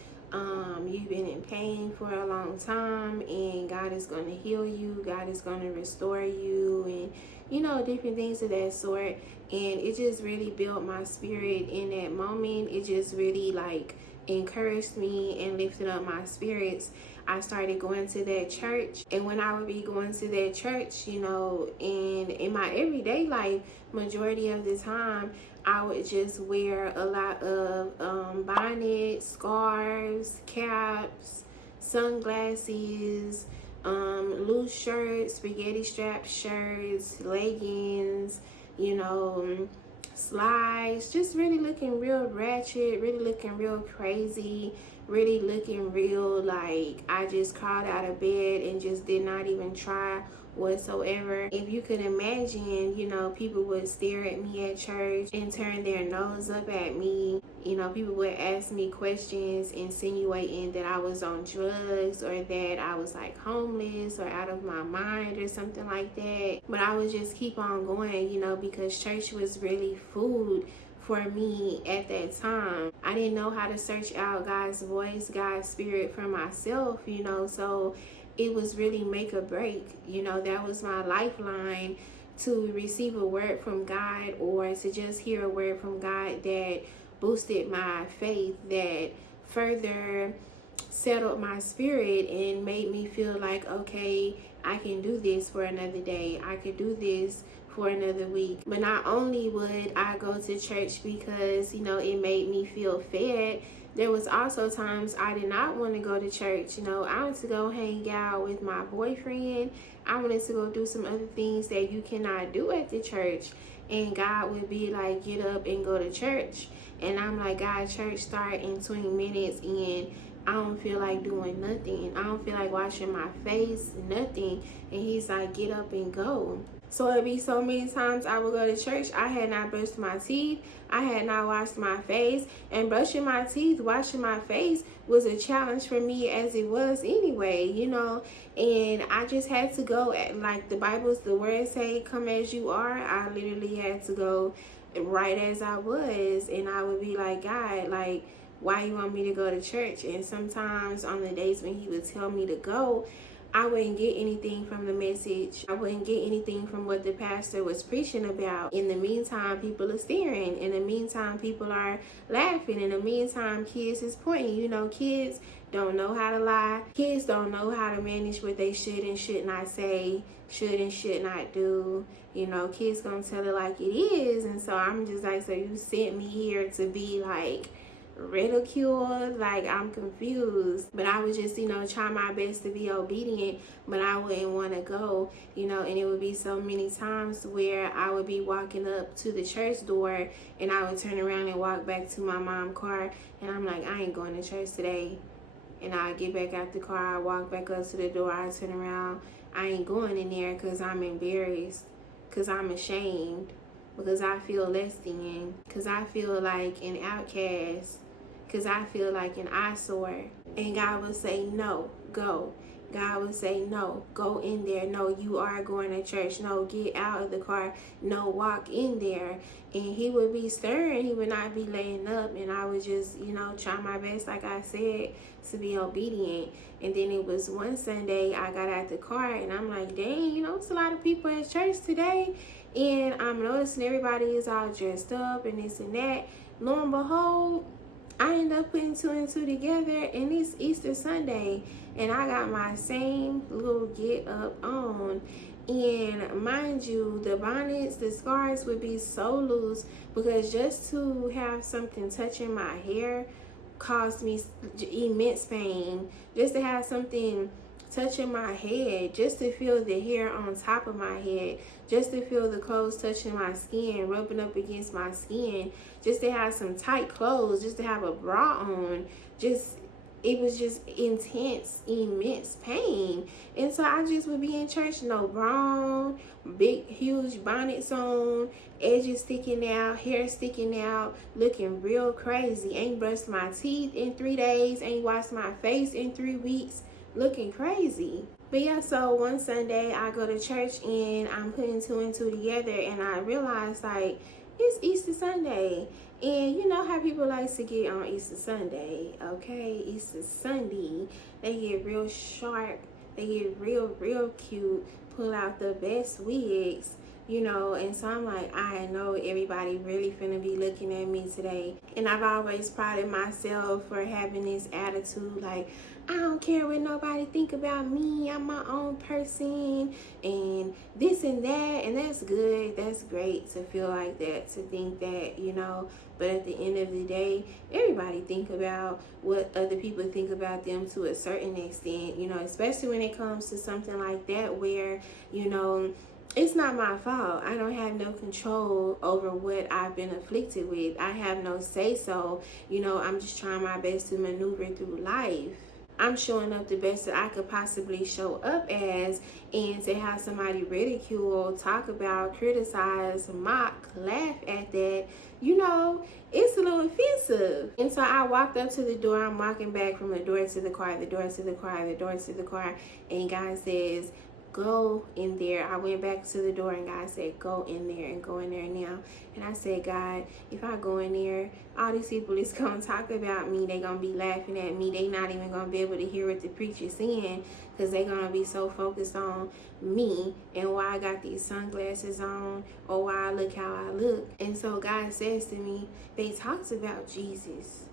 you've been in pain for a long time, and God is going to heal you. God is going to restore you, and, you know, different things of that sort. And it just really built my spirit in that moment. It just really like encouraged me and lifted up my spirits. I started going to that church, and when I would be going to that church, you know, and in my everyday life, majority of the time, I would just wear a lot of bonnets, scarves, caps, sunglasses, loose shirts, spaghetti strap shirts, leggings, you know, slides, just really looking real ratchet, really looking real crazy, really looking real like I just crawled out of bed and just did not even try whatsoever. If you could imagine, you know, people would stare at me at church and turn their nose up at me. You know, people would ask me questions insinuating that I was on drugs, or that I was like homeless or out of my mind or something like that. But I would just keep on going, you know, because church was really food for me at that time. I didn't know how to search out God's voice, God's spirit for myself, you know, so it was really make or break. You know, that was my lifeline to receive a word from God, or to just hear a word from God that boosted my faith, that further settled my spirit and made me feel like, okay, I can do this for another day. I could do this for another week. But not only would I go to church because, you know, it made me feel fed, there was also times I did not want to go to church. You know, I wanted to go hang out with my boyfriend. I wanted to go do some other things that you cannot do at the church. And God would be like, get up and go to church. And I'm like, God, church start in 20 minutes and I don't feel like doing nothing. I don't feel like washing my face, nothing. And he's like, get up and go. So it'd be so many times I would go to church. I had not brushed my teeth. I had not washed my face. And brushing my teeth, washing my face was a challenge for me as it was anyway, you know. And I just had to go, like the word say, come as you are. I literally had to go right as I was. And I would be like, God, like, why you want me to go to church? And sometimes on the days when he would tell me to go, I wouldn't get anything from the message. I wouldn't get anything from what the pastor was preaching about. In the meantime, people are staring. In the meantime, people are laughing. In the meantime, kids is pointing. You know, kids don't know how to lie. Kids don't know how to manage what they should and should not say, should and should not do. You know, kids gonna tell it like it is. And so I'm just like, so you sent me here to be like ridiculed? Like, I'm confused. But I would just, you know, try my best to be obedient, but I wouldn't want to go, you know. And it would be so many times where I would be walking up to the church door and I would turn around and walk back to my mom's car, and I'm like, I ain't going to church today. And I get back out the car, I walk back up to the door, I turn around, I ain't going in there because I'm embarrassed, because I'm ashamed, because I feel less than, because I feel like an outcast, because I feel like an eyesore. And God would say, no, go. God would say, no, go in there. No, you are going to church. No, get out of the car. No, walk in there. And he would be stern. He would not be laying up. And I would just, you know, try my best, like I said, to be obedient. And then it was one Sunday, I got out the car and I'm like, dang, you know, it's a lot of people at church today. And I'm noticing everybody is all dressed up and this and that. Lo and behold, I end up putting two and two together, and it's Easter Sunday, and I got my same little get up on. And mind you, the bonnets, the scarves would be so loose, because just to have something touching my hair caused me immense pain. Just to have something touching my head, just to feel the hair on top of my head, just to feel the clothes touching my skin, rubbing up against my skin, just to have some tight clothes, just to have a bra on, it was just intense, immense pain. And so I just would be in church, no bra on, big, huge bonnets on, edges sticking out, hair sticking out, looking real crazy. Ain't brushed my teeth in 3 days, ain't washed my face in 3 weeks, looking crazy. But yeah, so one Sunday I go to church and I'm putting two and two together, and I realized, like, it's Easter Sunday. And you know how people like to get on Easter Sunday, okay? Easter Sunday, they get real sharp, they get real cute, pull out the best wigs, you know. And so I'm like, I know everybody really finna be looking at me today. And I've always prided myself for having this attitude, like, I don't care what nobody think about me, I'm my own person, and this and that. And that's good, that's great to feel like that, to think that, you know. But at the end of the day, everybody think about what other people think about them to a certain extent, you know, especially when it comes to something like that where, you know, it's not my fault. I don't have no control over what I've been afflicted with. I have no say-so. You know, I'm just trying my best to maneuver through life. I'm showing up the best that I could possibly show up as, and to have somebody ridicule, talk about, criticize, mock, laugh at that, you know, it's a little offensive. And so I walked up to the door. I'm walking back from the door to the car, the door to the car, the door to the car, and God says, go in there. I went back to the door and God said, go in there and go in there now. And I said, God, if I go in there, all these people is going to talk about me. They going to be laughing at me. They not even going to be able to hear what the preacher's saying because they going to be so focused on me and why I got these sunglasses on or why I look how I look. And so God says to me, they talked about Jesus.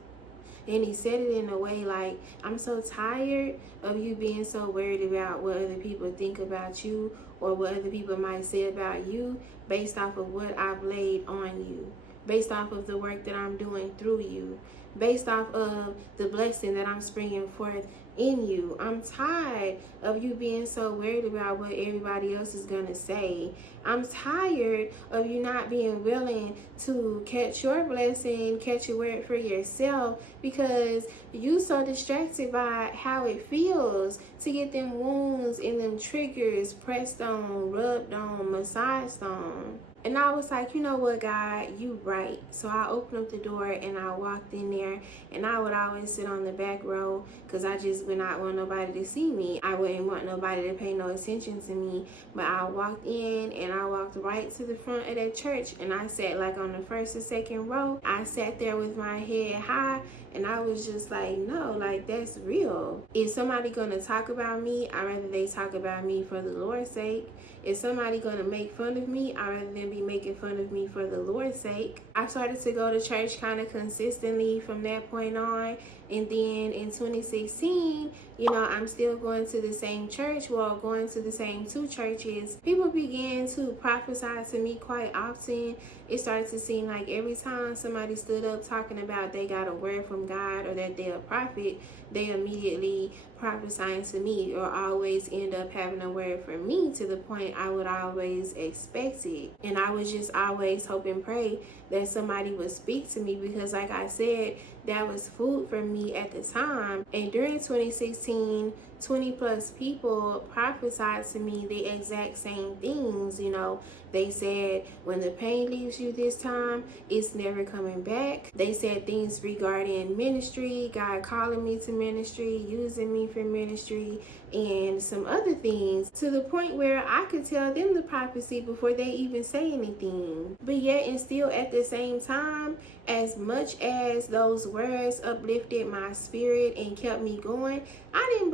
And he said it in a way like, I'm so tired of you being so worried about what other people think about you or what other people might say about you based off of what I've laid on you, based off of the work that I'm doing through you, based off of the blessing that I'm springing forth in you. I'm tired of you being so worried about what everybody else is going to say. I'm tired of you not being willing to catch your blessing, catch your word for yourself, because you so distracted by how it feels to get them wounds and them triggers pressed on, rubbed on, massaged on. And I was like, you know what, God, you right. So I opened up the door and I walked in there, and I would always sit on the back row because I just would not want nobody to see me. I wouldn't want nobody to pay no attention to me. But I walked in and I walked right to the front of that church, and I sat like on the first or second row. I sat there with my head high, and I was just like, no, like that's real. Is somebody gonna talk about me? I'd rather they talk about me for the Lord's sake. Is somebody gonna make fun of me? I'd rather than be making fun of me for the Lord's sake. I started to go to church kind of consistently from that point on. And then in 2016, you know, I'm still going to the same church, well, going to the same two churches. People began to prophesy to me quite often. It started to seem like every time somebody stood up talking about they got a word from God or that they're a prophet, they immediately prophesying to me or always end up having a word for me, to the point I would always expect it. And I would just always hope and pray that somebody would speak to me, because like I said, that was food for me at the time. And during 2016, 20 plus people prophesied to me the exact same things. You know, they said when the pain leaves you this time, it's never coming back. They said things regarding ministry, God calling me to ministry, using me for ministry, and some other things, to the point where I could tell them the prophecy before they even say anything. But yet and still at the same time, as much as those words uplifted my spirit and kept me going, I did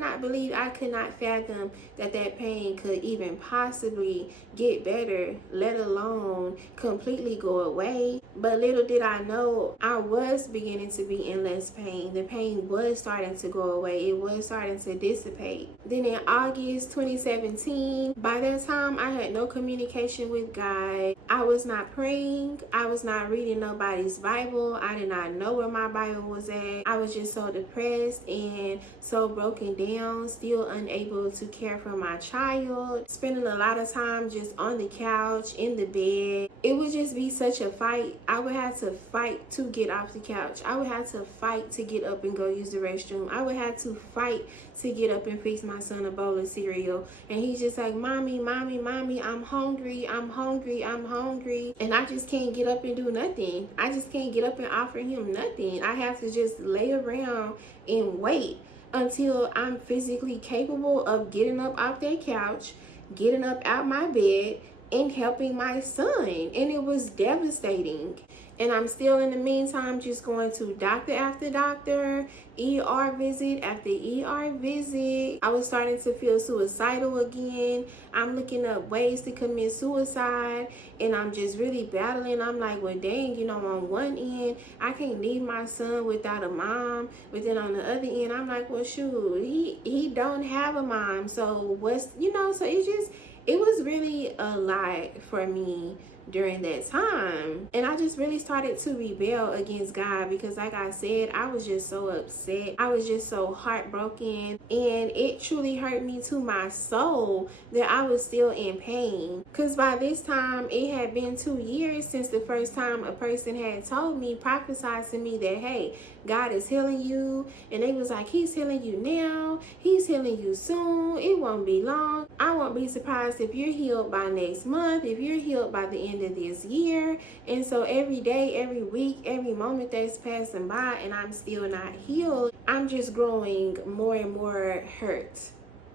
not believe, I could not fathom that pain could even possibly get better, let alone completely go away. But little did I know, I was beginning to be in less pain. The pain was starting to go away. It was starting to dissipate. Then in August 2017, by that time, I had no communication with God. I was not praying. I was not reading nobody's Bible. I did not know where my Bible was at. I was just so depressed and so broken down, still unable to care for my child, spending a lot of time just on the couch, in the bed. It would just be such a fight. I would have to fight to get off the couch. I would have to fight to get up and go use the restroom. I would have to fight to get up and fix my son a bowl of cereal. And he's just like, mommy, mommy, mommy, I'm hungry, I'm hungry, I'm hungry. And I just can't get up and do nothing. I just can't get up and offer him nothing. I have to just lay around and wait until I'm physically capable of getting up off that couch, getting up out my bed, and helping my son. And it was devastating. And I'm still in the meantime just going to doctor after doctor, ER visit after ER visit. I was starting to feel suicidal again. I'm looking up ways to commit suicide, and I'm just really battling. I'm like, well, dang, you know, on one end, I can't leave my son without a mom. But then on the other end, I'm like, well, shoot, he don't have a mom. So what's, you know, so it was really a lot for me during that time. And I just really started to rebel against God, because like I said, I was just so upset. I was just so heartbroken, and it truly hurt me to my soul that I was still in pain. Because by this time, it had been 2 years since the first time a person had told me, prophesied to me that, hey, God is healing you. And they was like, he's healing you now, he's healing you soon, it won't be long. I won't be surprised if you're healed by next month, if you're healed by the end of this year. And so every day, every week, every moment that's passing by and I'm still not healed, I'm just growing more and more hurt.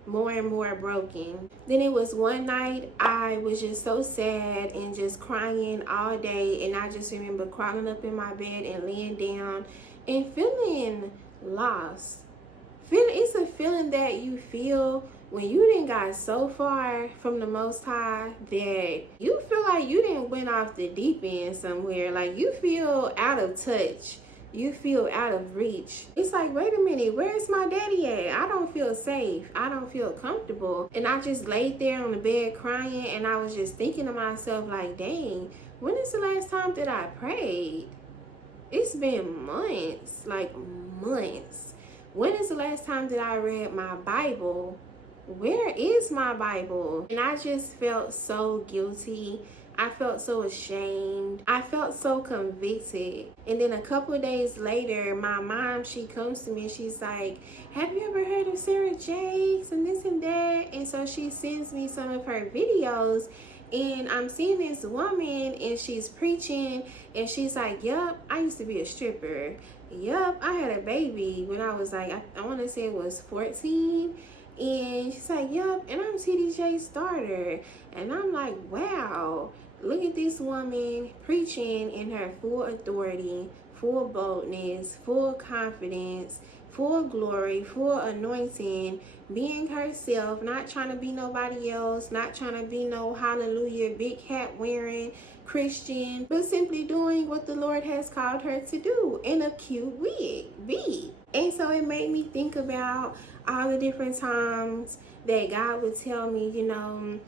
more and more broken. Then it was one night I was just so sad and just crying all day, and I just remember crawling up in my bed and laying down and feeling lost. It's a feeling that you feel when you done got so far from the Most High that you feel like you done went off the deep end somewhere. Like you feel out of touch. You feel out of reach. It's like, wait a minute, where's my daddy at? I don't feel safe. I don't feel comfortable. And I just laid there on the bed crying, and I was just thinking to myself like, dang, when is the last time that I prayed? It's been months, like months. When is the last time that I read my Bible? Where is my Bible? And I just felt so guilty. I felt so ashamed. I felt so convicted. And then a couple of days later, my mom, she comes to me and she's like, have you ever heard of Sarah Jakes and this and that? And so she sends me some of her videos, and I'm seeing this woman and she's preaching, and she's like, yup, I used to be a stripper. Yup, I had a baby when I was like, I want to say it was 14. And she's like, yup, and I'm TD Jakes' daughter. And I'm like, wow, look at this woman preaching in her full authority, full boldness, full confidence, full glory, full anointing, being herself, not trying to be nobody else, not trying to be no hallelujah, big hat wearing Christian, but simply doing what the Lord has called her to do in a cute wig. And so it made me think about all the different times that God would tell me, you know,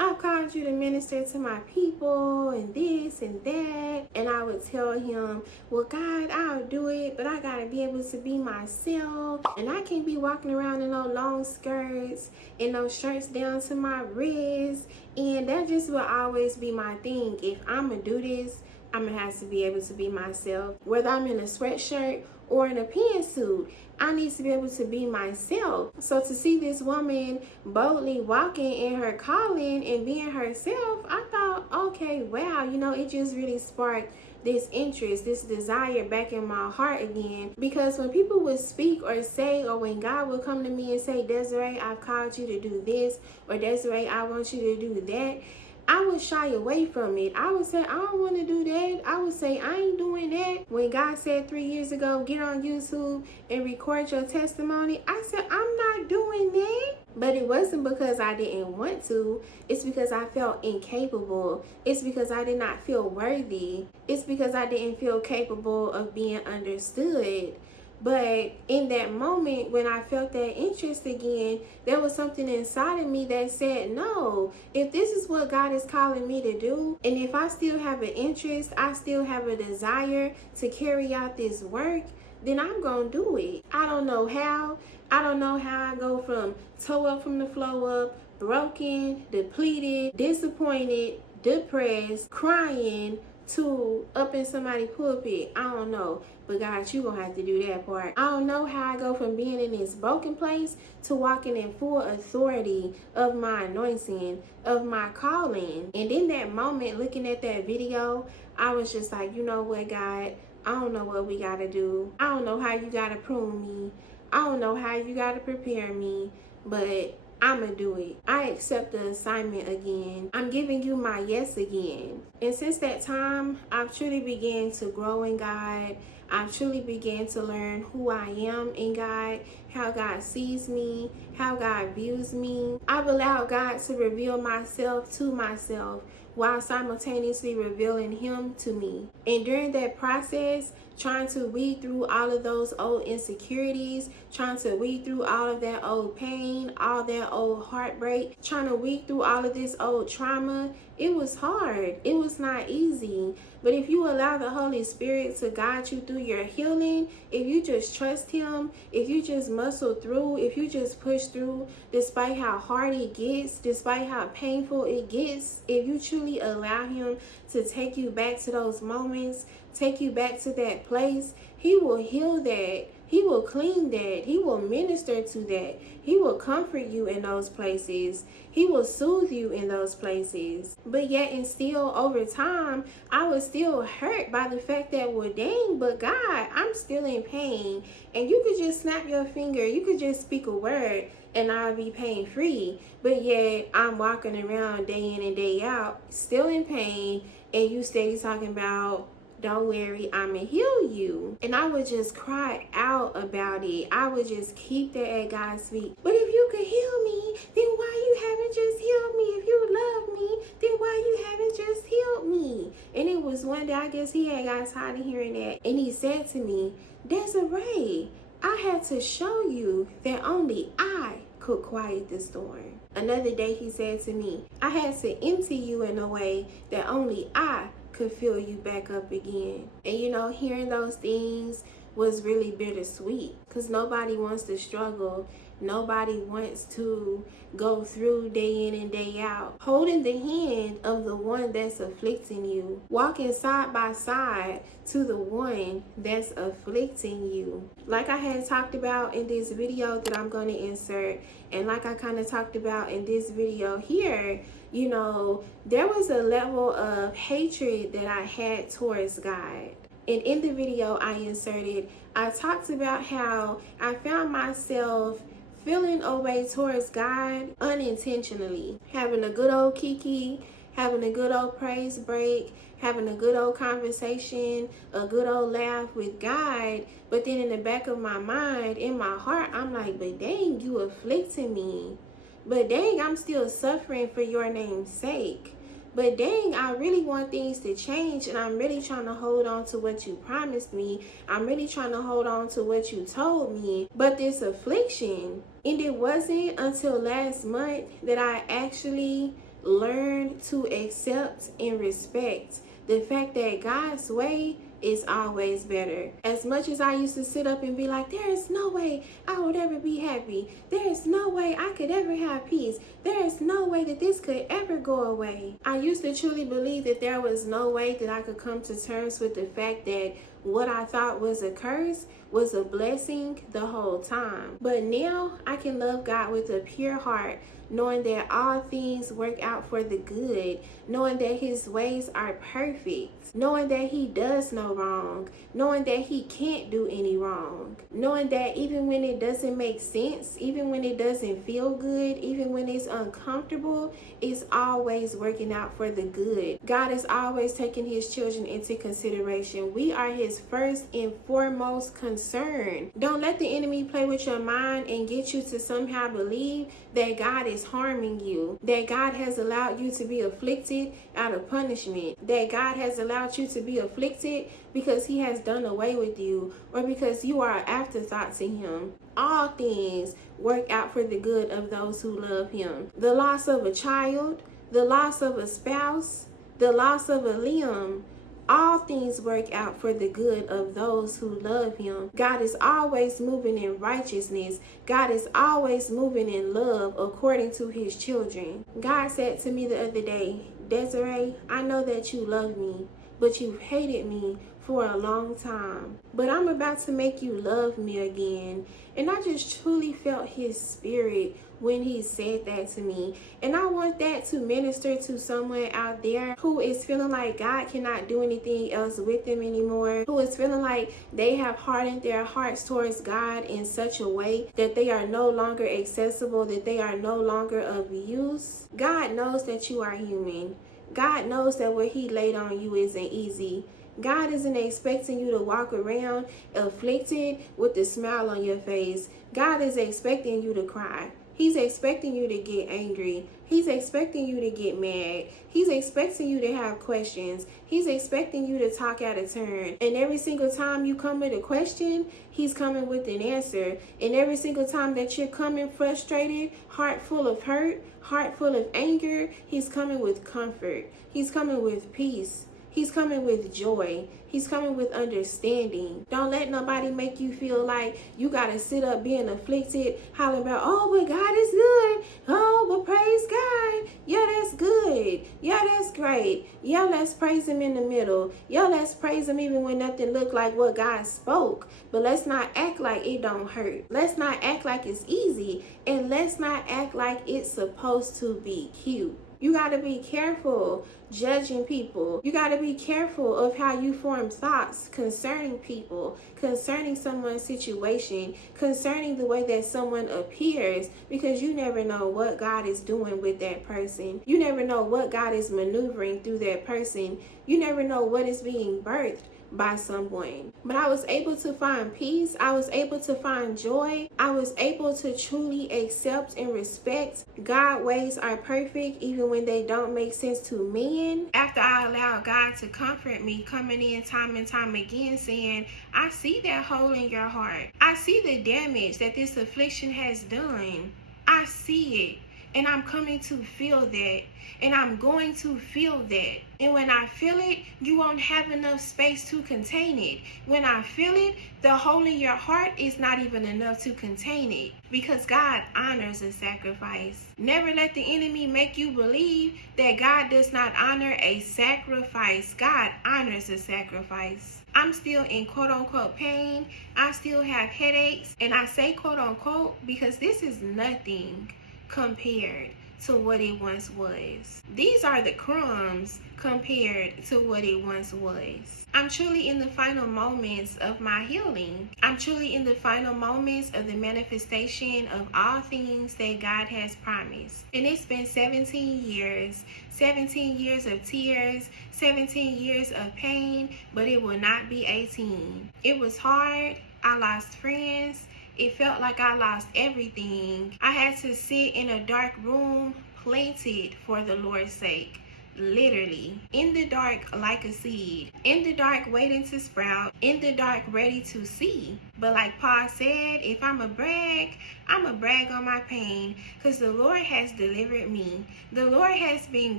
I've called you to minister to my people and this and that. And I would tell him, well, God, I'll do it, but I got to be able to be myself. And I can't be walking around in those long skirts and those shirts down to my wrists. And that just will always be my thing. If I'm going to do this, I'm going to have to be able to be myself. Whether I'm in a sweatshirt or in a pantsuit, I need to be able to be myself. So to see this woman boldly walking in her calling and being herself, I thought, okay, wow, you know, it just really sparked this interest, this desire back in my heart again. Because when people would speak or say, or when God would come to me and say, Desiree, I've called you to do this, or Desiree, I want you to do that, I would shy away from it. I would say, I don't want to do that. I would say, I ain't doing that. When God said 3 years ago, get on YouTube and record your testimony, I said, I'm not doing that. But it wasn't because I didn't want to. It's because I felt incapable. It's because I did not feel worthy. It's because I didn't feel capable of being understood. But in that moment, when I felt that interest again, there was something inside of me that said, no, if this is what God is calling me to do, and if I still have an interest, I still have a desire to carry out this work, then I'm going to do it. I don't know how. I don't know how I go from toe up from the flow up, broken, depleted, disappointed, depressed, crying, to up in somebody's pulpit. I don't know. But God, you gonna have to do that part. I don't know how I go from being in this broken place to walking in full authority of my anointing, of my calling. And in that moment, looking at that video, I was just like, you know what, God, I don't know what we gotta do. I don't know how you gotta prune me. I don't know how you gotta prepare me, but I'ma do it. I accept the assignment again. I'm giving you my yes again. And since that time, I've truly began to grow in God. I've truly began to learn who I am in God, how God sees me, how God views me. I've allowed God to reveal myself to myself while simultaneously revealing him to me. And during that process, trying to weed through all of those old insecurities, trying to weed through all of that old pain, all that old heartbreak, trying to weed through all of this old trauma, it was hard. It was not easy. But if you allow the Holy Spirit to guide you through your healing, if you just trust him, if you just muscle through, if you just push through, despite how hard it gets, despite how painful it gets, if you truly allow him to take you back to those moments, take you back to that place, he will heal that. He will clean that. He will minister to that. He will comfort you in those places. He will soothe you in those places. But yet and still over time, I was still hurt by the fact that, well, dang, but God, I'm still in pain. And you could just snap your finger. You could just speak a word and I'll be pain free. But yet I'm walking around day in and day out, still in pain. And you steady talking about, don't worry, I'ma heal you. And I would just cry out about it. I would just keep that at God's feet. But if you could heal me, then why you haven't just healed me? If you love me, then why you haven't just healed me? And it was one day, I guess he had got tired of hearing that. And he said to me, Desiree, I had to show you that only I could quiet the storm. Another day he said to me, I had to empty you in a way that only I could fill you back up again. And you know, hearing those things was really bittersweet because nobody wants to struggle. Nobody wants to go through day in and day out, holding the hand of the one that's afflicting you, walking side by side to the one that's afflicting you. Like I had talked about in this video that I'm going to insert, and like I kind of talked about in this video here, you know, there was a level of hatred that I had towards God. And in the video I inserted, I talked about how I found myself feeling a way towards God unintentionally. Having a good old kiki, having a good old praise break, having a good old conversation, a good old laugh with God. But then in the back of my mind, in my heart, I'm like, but dang, you afflicting me. But dang, I'm still suffering for your name's sake. But dang, I really want things to change, and I'm really trying to hold on to what you promised me. I'm really trying to hold on to what you told me. But this affliction, and it wasn't until last month that I actually learned to accept and respect the fact that God's way is always better. As much as I used to sit up and be like, there is no way I would ever be happy. There is no way I could ever have peace. There is no way that this could ever go away. I used to truly believe that there was no way that I could come to terms with the fact that what I thought was a curse was a blessing the whole time. But now I can love God with a pure heart, knowing that all things work out for the good, knowing that his ways are perfect, knowing that he does no wrong, knowing that he can't do any wrong, knowing that even when it doesn't make sense, even when it doesn't feel good, even when it's uncomfortable, it's always working out for the good. God is always taking his children into consideration. We are his first and foremost concern. Don't let the enemy play with your mind and get you to somehow believe that God is harming you, that God has allowed you to be afflicted out of punishment, that God has allowed you to be afflicted because he has done away with you, or because you are an afterthought to him. All things work out for the good of those who love him. The loss of a child, the loss of a spouse, the loss of a limb, all things work out for the good of those who love him. God is always moving in righteousness. God is always moving in love according to his children. God said to me the other day, Desiree, I know that you love me, but you've hated me for a long time. But I'm about to make you love me again. And I just truly felt his spirit when he said that to me. And I want that to minister to someone out there who is feeling like God cannot do anything else with them anymore, who is feeling like they have hardened their hearts towards God in such a way that they are no longer accessible, that they are no longer of use. God knows that you are human. God knows that what he laid on you isn't easy. God isn't expecting you to walk around afflicted with a smile on your face. God is expecting you to cry. He's expecting you to get angry. He's expecting you to get mad. He's expecting you to have questions. He's expecting you to talk out of turn. And every single time you come with a question, he's coming with an answer. And every single time that you're coming frustrated, heart full of hurt, heart full of anger, he's coming with comfort. He's coming with peace. He's coming with joy. He's coming with understanding. Don't let nobody make you feel like you gotta sit up being afflicted, hollering about, oh, but God is good. Oh, but praise God. Yeah, that's good. Yeah, that's great. Yeah, let's praise him in the middle. Yeah, let's praise him even when nothing looked like what God spoke. But let's not act like it don't hurt. Let's not act like it's easy. And let's not act like it's supposed to be cute. You got to be careful judging people. You got to be careful of how you form thoughts concerning people, concerning someone's situation, concerning the way that someone appears, because you never know what God is doing with that person. You never know what God is maneuvering through that person. You never know what is being birthed by someone. But I was able to find peace. I was able to find joy. I was able to truly accept and respect God's ways are perfect even when they don't make sense to men. After I allowed God to comfort me, coming in time and time again saying, I see that hole in your heart. I see the damage that this affliction has done. I see it. And I'm coming to feel that. And I'm going to feel that. And when I feel it, you won't have enough space to contain it. When I feel it, the hole in your heart is not even enough to contain it. Because God honors a sacrifice. Never let the enemy make you believe that God does not honor a sacrifice. God honors a sacrifice. I'm still in quote-unquote pain. I still have headaches. And I say quote-unquote because this is nothing compared to what it once was. These are the crumbs compared to what it once was. I'm truly in the final moments of my healing. I'm truly in the final moments of the manifestation of all things that God has promised. And it's been 17 years. 17 years of tears, 17 years of pain, but it will not be 18. It was hard. I lost friends. It felt like I lost everything. I had to sit in a dark room, planted for the Lord's sake. Literally. In the dark like a seed. In the dark waiting to sprout. In the dark ready to see. But like Paul said, if I'm a brag on my pain, because the Lord has delivered me. The Lord has been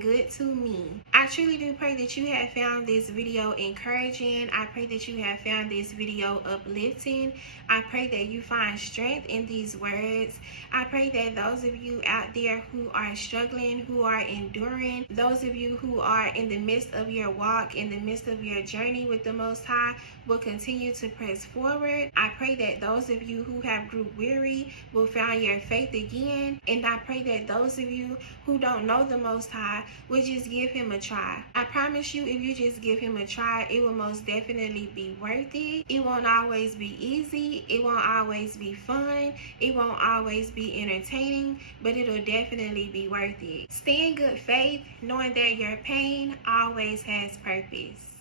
good to me. I truly do pray that you have found this video encouraging. I pray that you have found this video uplifting. I pray that you find strength in these words. I pray that those of you out there who are struggling, who are enduring, those of you who are in the midst of your walk, in the midst of your journey with the Most High, will continue to press forward. I pray that those of you who have grew weary will find your faith again. And I pray that those of you who don't know the Most High will just give him a try. I promise you, if you just give him a try, it will most definitely be worth it. It won't always be easy. It won't always be fun. It won't always be entertaining, but it'll definitely be worth it. Stay in good faith, knowing that your pain always has purpose.